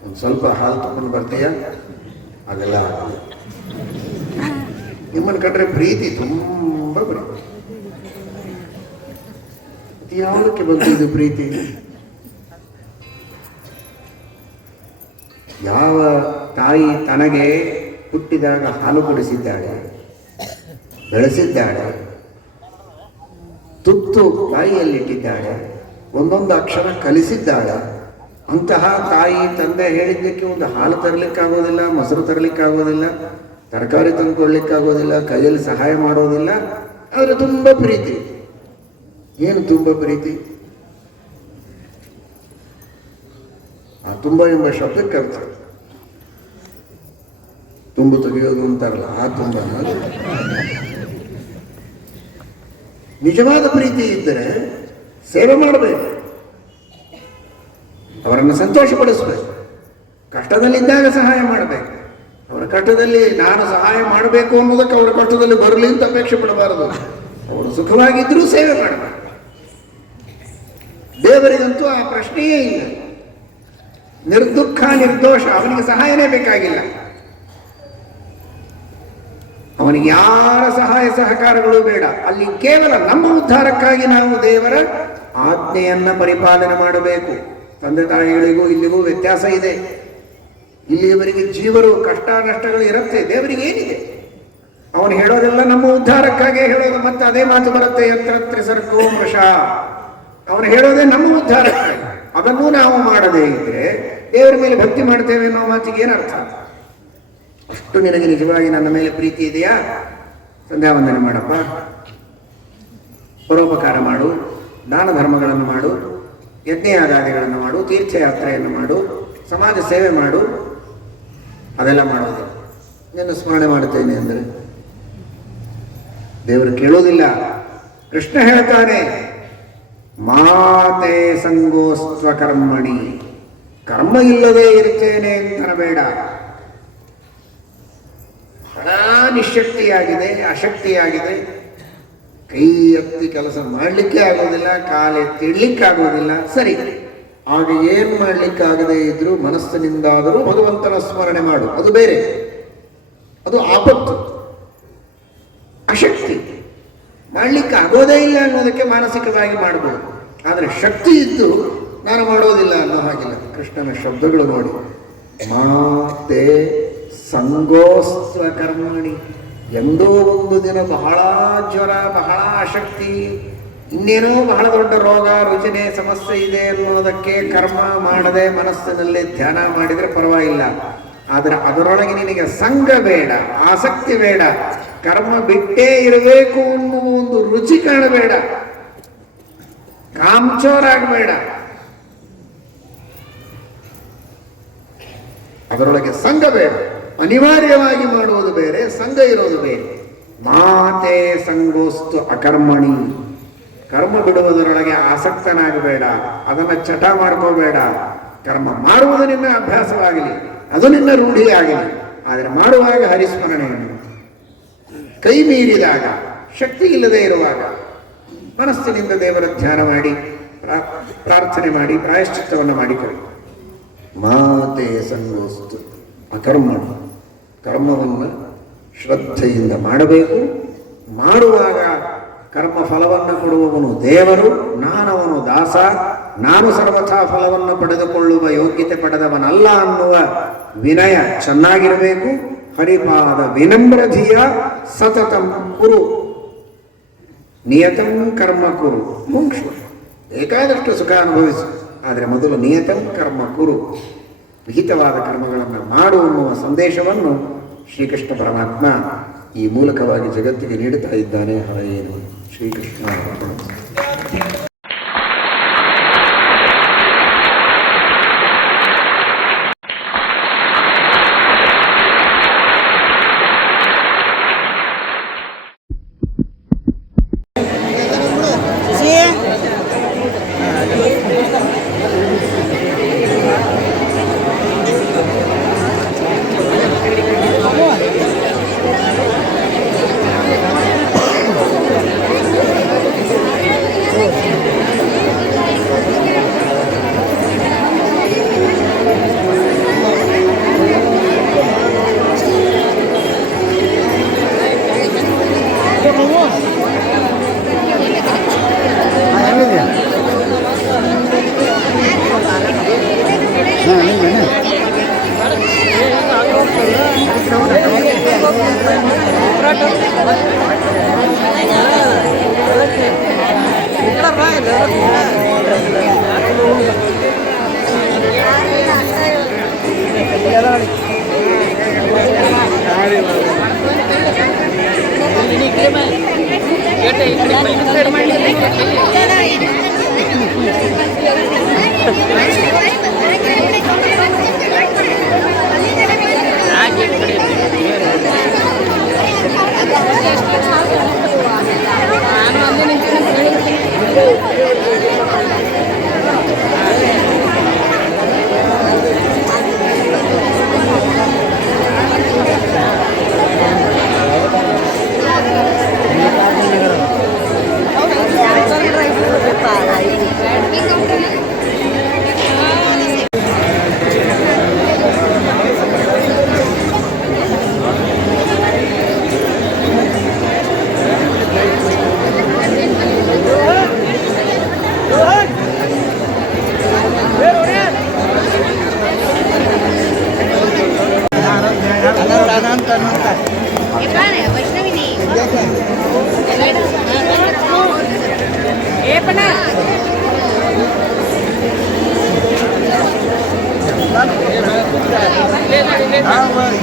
ಒಂದು ಸ್ವಲ್ಪ ಹಾಲು ತಗೊಂಡು ಬರ್ತೀಯ? ಅದೆಲ್ಲ ಆಗಲ್ಲ. ನಿಮ್ಮನ್ನು ಕಂಡ್ರೆ ಪ್ರೀತಿ, ತುಂಬ ಪ್ರೀತಿ. ಯಾವುದಕ್ಕೆ ಬಂದಿದ್ದು ಪ್ರೀತಿ? ಯಾವ ತಾಯಿ ತನಗೆ ಹುಟ್ಟಿದಾಗ ಹಾಲು ಕುಡಿಸಿದ್ದಾಳೆ, ಬೆಳೆಸಿದ್ದಾಳೆ, ತುತ್ತು ಬಾಯಿಯಲ್ಲಿಟ್ಟಿದ್ದಾಳೆ, ಒಂದೊಂದು ಅಕ್ಷರ ಕಲಿಸಿದ್ದಾಳೆ, ಅಂತಹ ತಾಯಿ ತಂದೆ ಹೇಳಿದ್ದಕ್ಕೆ ಒಂದು ಹಾಲು ತರಲಿಕ್ಕಾಗೋದಿಲ್ಲ, ಮೊಸರು ತರಲಿಕ್ಕಾಗೋದಿಲ್ಲ, ತರಕಾರಿ ತಂದುಕೊಳ್ಳಿಕ್ಕಾಗೋದಿಲ್ಲ, ಕೈಯಲ್ಲಿ ಸಹಾಯ ಮಾಡೋದಿಲ್ಲ, ಆದರೆ ತುಂಬ ಪ್ರೀತಿ. ಏನು ತುಂಬ ಪ್ರೀತಿ? ಆ ತುಂಬ ಎಂಬ ಶಬ್ದಕ್ಕೆ ಅರ್ಥ ತುಂಬು ತೆಗೆಯೋದು ಅಂತಾರಲ್ಲ, ಆ ತುಂಬ. ನಿಜವಾದ ಪ್ರೀತಿ ಇದ್ದರೆ ಸೇವೆ ಮಾಡಬೇಕು, ಅವರನ್ನು ಸಂತೋಷಪಡಿಸಬೇಕು, ಕಷ್ಟದಲ್ಲಿದ್ದಾಗ ಸಹಾಯ ಮಾಡಬೇಕು. ಅವರ ಕಷ್ಟದಲ್ಲಿ ನಾನು ಸಹಾಯ ಮಾಡಬೇಕು ಅನ್ನೋದಕ್ಕೆ ಅವರ ಕಷ್ಟದಲ್ಲಿ ಬರಲಿ ಅಂತ ಅಪೇಕ್ಷೆ ಪಡಬಾರದು. ಅವರು ಸುಖವಾಗಿದ್ದರೂ ಸೇವೆ ಮಾಡಬೇಕು. ದೇವರಿಗಂತೂ ಆ ಪ್ರಶ್ನೆಯೇ ಇಲ್ಲ. ನಿರ್ದುಃಖ ನಿರ್ದೋಷ, ಅವನಿಗೆ ಸಹಾಯನೇ ಬೇಕಾಗಿಲ್ಲ. ಅವನಿಗೆ ಯಾರ ಸಹಾಯ ಸಹಕಾರಗಳು ಬೇಡ. ಅಲ್ಲಿ ಕೇವಲ ನಮ್ಮ ಉದ್ಧಾರಕ್ಕಾಗಿ ನಾವು ದೇವರ ಆಜ್ಞೆಯನ್ನ ಪರಿಪಾಲನೆ ಮಾಡಬೇಕು. ತಂದೆ ತಾಯಿಗಳಿಗೂ ಇಲ್ಲಿಗೂ ವ್ಯತ್ಯಾಸ ಇದೆ. ಇಲ್ಲಿಯವರೆಗೆ ಜೀವರು ಕಷ್ಟ ನಷ್ಟಗಳು ಇರುತ್ತೆ, ದೇವರಿಗೆ ಏನಿದೆ? ಅವನು ಹೇಳೋದೆಲ್ಲ ನಮ್ಮ ಉದ್ಧಾರಕ್ಕಾಗಿ ಹೇಳೋದು. ಮತ್ತೆ ಅದೇ ಮಾತು ಬರುತ್ತೆ, ಯತ್ರ ತ್ರಿಸರ್ಗೋ ಮೃಷ. ಅವನು ಹೇಳೋದೇ ನಮ್ಮ ಉದ್ಧಾರಕ್ಕಾಗಿ. ಅದನ್ನೂ ನಾವು ಮಾಡದೇ ಇದ್ರೆ ದೇವರ ಮೇಲೆ ಭಕ್ತಿ ಮಾಡ್ತೇವೆ ಅನ್ನೋ ಮಾತಿಗೆ ಏನರ್ಥ? ಅಷ್ಟು ನಿನಗೆ ನಿಜವಾಗಿ ನನ್ನ ಮೇಲೆ ಪ್ರೀತಿ ಇದೆಯಾ? ಸಂಧ್ಯಾವಂದನೆ ಮಾಡಪ್ಪ, ಪರೋಪಕಾರ ಮಾಡು, ದಾನ ಧರ್ಮಗಳನ್ನು ಮಾಡು, ಯಜ್ಞಯಾಗಾದಿಗಳನ್ನು ಮಾಡು, ತೀರ್ಥಯಾತ್ರೆಯನ್ನು ಮಾಡು, ಸಮಾಜ ಸೇವೆ ಮಾಡು. ಅದೆಲ್ಲ ಮಾಡೋದು ನಿನ್ನ ಸ್ಮರಣೆ ಮಾಡುತ್ತೇನೆ ಅಂದರೆ ದೇವರು ಕೇಳೋದಿಲ್ಲ. ಕೃಷ್ಣ ಹೇಳ್ತಾನೆ, ಮಾತೆ ಸಂಗೋಸ್ತ್ವ ಕರ್ಮಣಿ. ಕರ್ಮ ಇಲ್ಲದೆ ಇರ್ತೇನೆ ಅಂತನಬೇಡ. ಬಹಳ ನಿಶಕ್ತಿಯಾಗಿದೆ, ಅಶಕ್ತಿಯಾಗಿದೆ, ಕೈ ಎತ್ತಿ ಕೆಲಸ ಮಾಡಲಿಕ್ಕೆ ಆಗೋದಿಲ್ಲ, ಕಾಲೆತ್ತಿ ಇಡ್ಲಿಕ್ಕೆ ಆಗೋದಿಲ್ಲ. ಸರಿ, ಆಗ ಏನು ಮಾಡಲಿಕ್ಕಾಗದೇ ಇದ್ರೂ ಮನಸ್ಸಿನಿಂದಾದರೂ ಭಗವಂತನ ಸ್ಮರಣೆ ಮಾಡು. ಅದು ಬೇರೆ, ಅದು ಆಪತ್ತು, ಅಶಕ್ತಿ. ಮಾಡಲಿಕ್ಕೆ ಆಗೋದೇ ಇಲ್ಲ ಅನ್ನೋದಕ್ಕೆ ಮಾನಸಿಕವಾಗಿ ಮಾಡಬಹುದು. ಆದರೆ ಶಕ್ತಿ ಇದ್ದು ನಾನು ಮಾಡೋದಿಲ್ಲ ಅನ್ನೋ ಹಾಗಿಲ್ಲ. ಕೃಷ್ಣನ ಶಬ್ದಗಳು ನೋಡಿ, ಮಾತೆ ಸಂಗೋಸ್ತ್ವ ಕರ್ಮಣಿ. ಎಂದೋ ಒಂದು ದಿನ ಬಹಳ ಜ್ವರ, ಬಹಳ ಆಸಕ್ತಿ, ಇನ್ನೇನೋ ಬಹಳ ದೊಡ್ಡ ರೋಗ ರುಜಿನೆ ಸಮಸ್ಯೆ ಇದೆ ಅನ್ನೋದಕ್ಕೆ ಕರ್ಮ ಮಾಡದೆ ಮನಸ್ಸಿನಲ್ಲಿ ಧ್ಯಾನ ಮಾಡಿದರೆ ಪರವಾಗಿಲ್ಲ. ಆದರೆ ಅದರೊಳಗೆ ನಿನಗೆ ಸಂಘ ಬೇಡ, ಆಸಕ್ತಿ ಬೇಡ, ಕರ್ಮ ಬಿಟ್ಟೇ ಇರಬೇಕು ಅನ್ನುವ ಒಂದು ರುಚಿ ಕಾಣಬೇಡ, ಕಾಮಚೋರಾಗಬೇಡ. ಅದರೊಳಗೆ ಸಂಘ ಬೇಡ. ಅನಿವಾರ್ಯವಾಗಿ ಮಾಡುವುದು ಬೇರೆ, ಸಂಘ ಇರೋದು ಬೇರೆ. ಮಾತೆ ಸಂಗೋಸ್ತು ಅಕರ್ಮಣಿ. ಕರ್ಮ ಬಿಡುವುದರೊಳಗೆ ಆಸಕ್ತನಾಗಬೇಡ, ಅದನ್ನು ಚಟ ಮಾಡ್ಕೋಬೇಡ. ಕರ್ಮ ಮಾಡುವುದು ನಿನ್ನ ಅಭ್ಯಾಸವಾಗಲಿ, ಅದು ನಿನ್ನ ರೂಢಿಯಾಗಲಿ. ಆದರೆ ಮಾಡುವಾಗ ಹರಿಸ್ಮರಣೆಯನ್ನು, ಕೈ ಮೀರಿದಾಗ, ಶಕ್ತಿ ಇಲ್ಲದೆ ಇರುವಾಗ ಮನಸ್ಸಿನಿಂದ ದೇವರ ಧ್ಯಾನ ಮಾಡಿ, ಪ್ರಾರ್ಥನೆ ಮಾಡಿ, ಪ್ರಾಯಶ್ಚಿತ್ತವನ್ನು ಮಾಡಿಕೊಳ್ಳಿ. ಮಾತೆ ಸಂಗೋಸ್ತು ಅಕರ್ಮಣಿ. ಕರ್ಮವನ್ನು ಶ್ರದ್ಧೆಯಿಂದ ಮಾಡಬೇಕು. ಮಾಡುವಾಗ ಕರ್ಮ ಫಲವನ್ನು ಕೊಡುವವನು ದೇವರು, ನಾನವನು ದಾಸ, ನಾನು ಸರ್ವಥಾ ಫಲವನ್ನು ಪಡೆದುಕೊಳ್ಳುವ ಯೋಗ್ಯತೆ ಪಡೆದವನಲ್ಲ ಅನ್ನುವ ವಿನಯ ಚೆನ್ನಾಗಿರಬೇಕು. ಹರಿಪಾದ ವಿನಮ್ರಧಿಯ ಸತತಂ ಕುರು ನಿಯತಂ ಕರ್ಮ ಕುರು ಮುಂಕ್ಷು. ಬೇಕಾದಷ್ಟು ಸುಖ ಅನುಭವಿಸು, ಆದರೆ ಮೊದಲು ನಿಯತಂ ಕರ್ಮ ಕುರು, ವಿಹಿತವಾದ ಕರ್ಮಗಳನ್ನು ಮಾಡು ಅನ್ನುವ ಸಂದೇಶವನ್ನು ಶ್ರೀಕೃಷ್ಣ ಪರಮಾತ್ಮ ಈ ಮೂಲಕವಾಗಿ ಜಗತ್ತಿಗೆ ನೀಡುತ್ತಾ ಇದ್ದಾನೆ. ಹರೇನು ಶ್ರೀಕೃಷ್ಣ.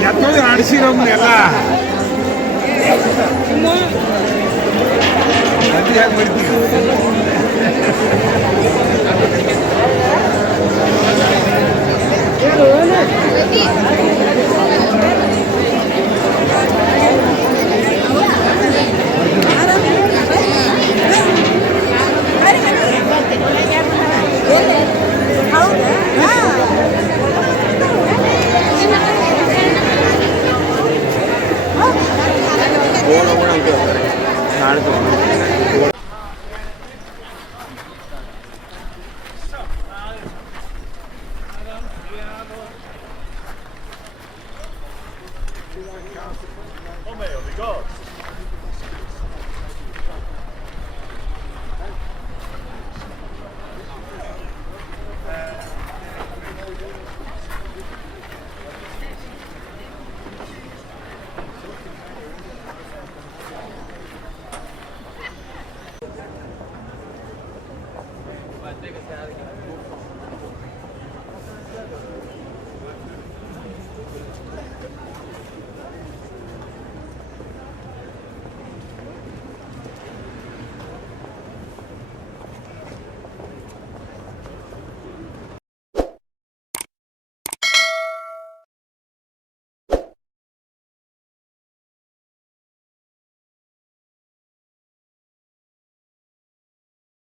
ಎತ್ತೋದು ಆಡಿಸಿರಮ್ನೆಲ್ಲ ಅದು ಹೇಗೆ ಮಾಡ್ತೀವಿ ನಾಳೆ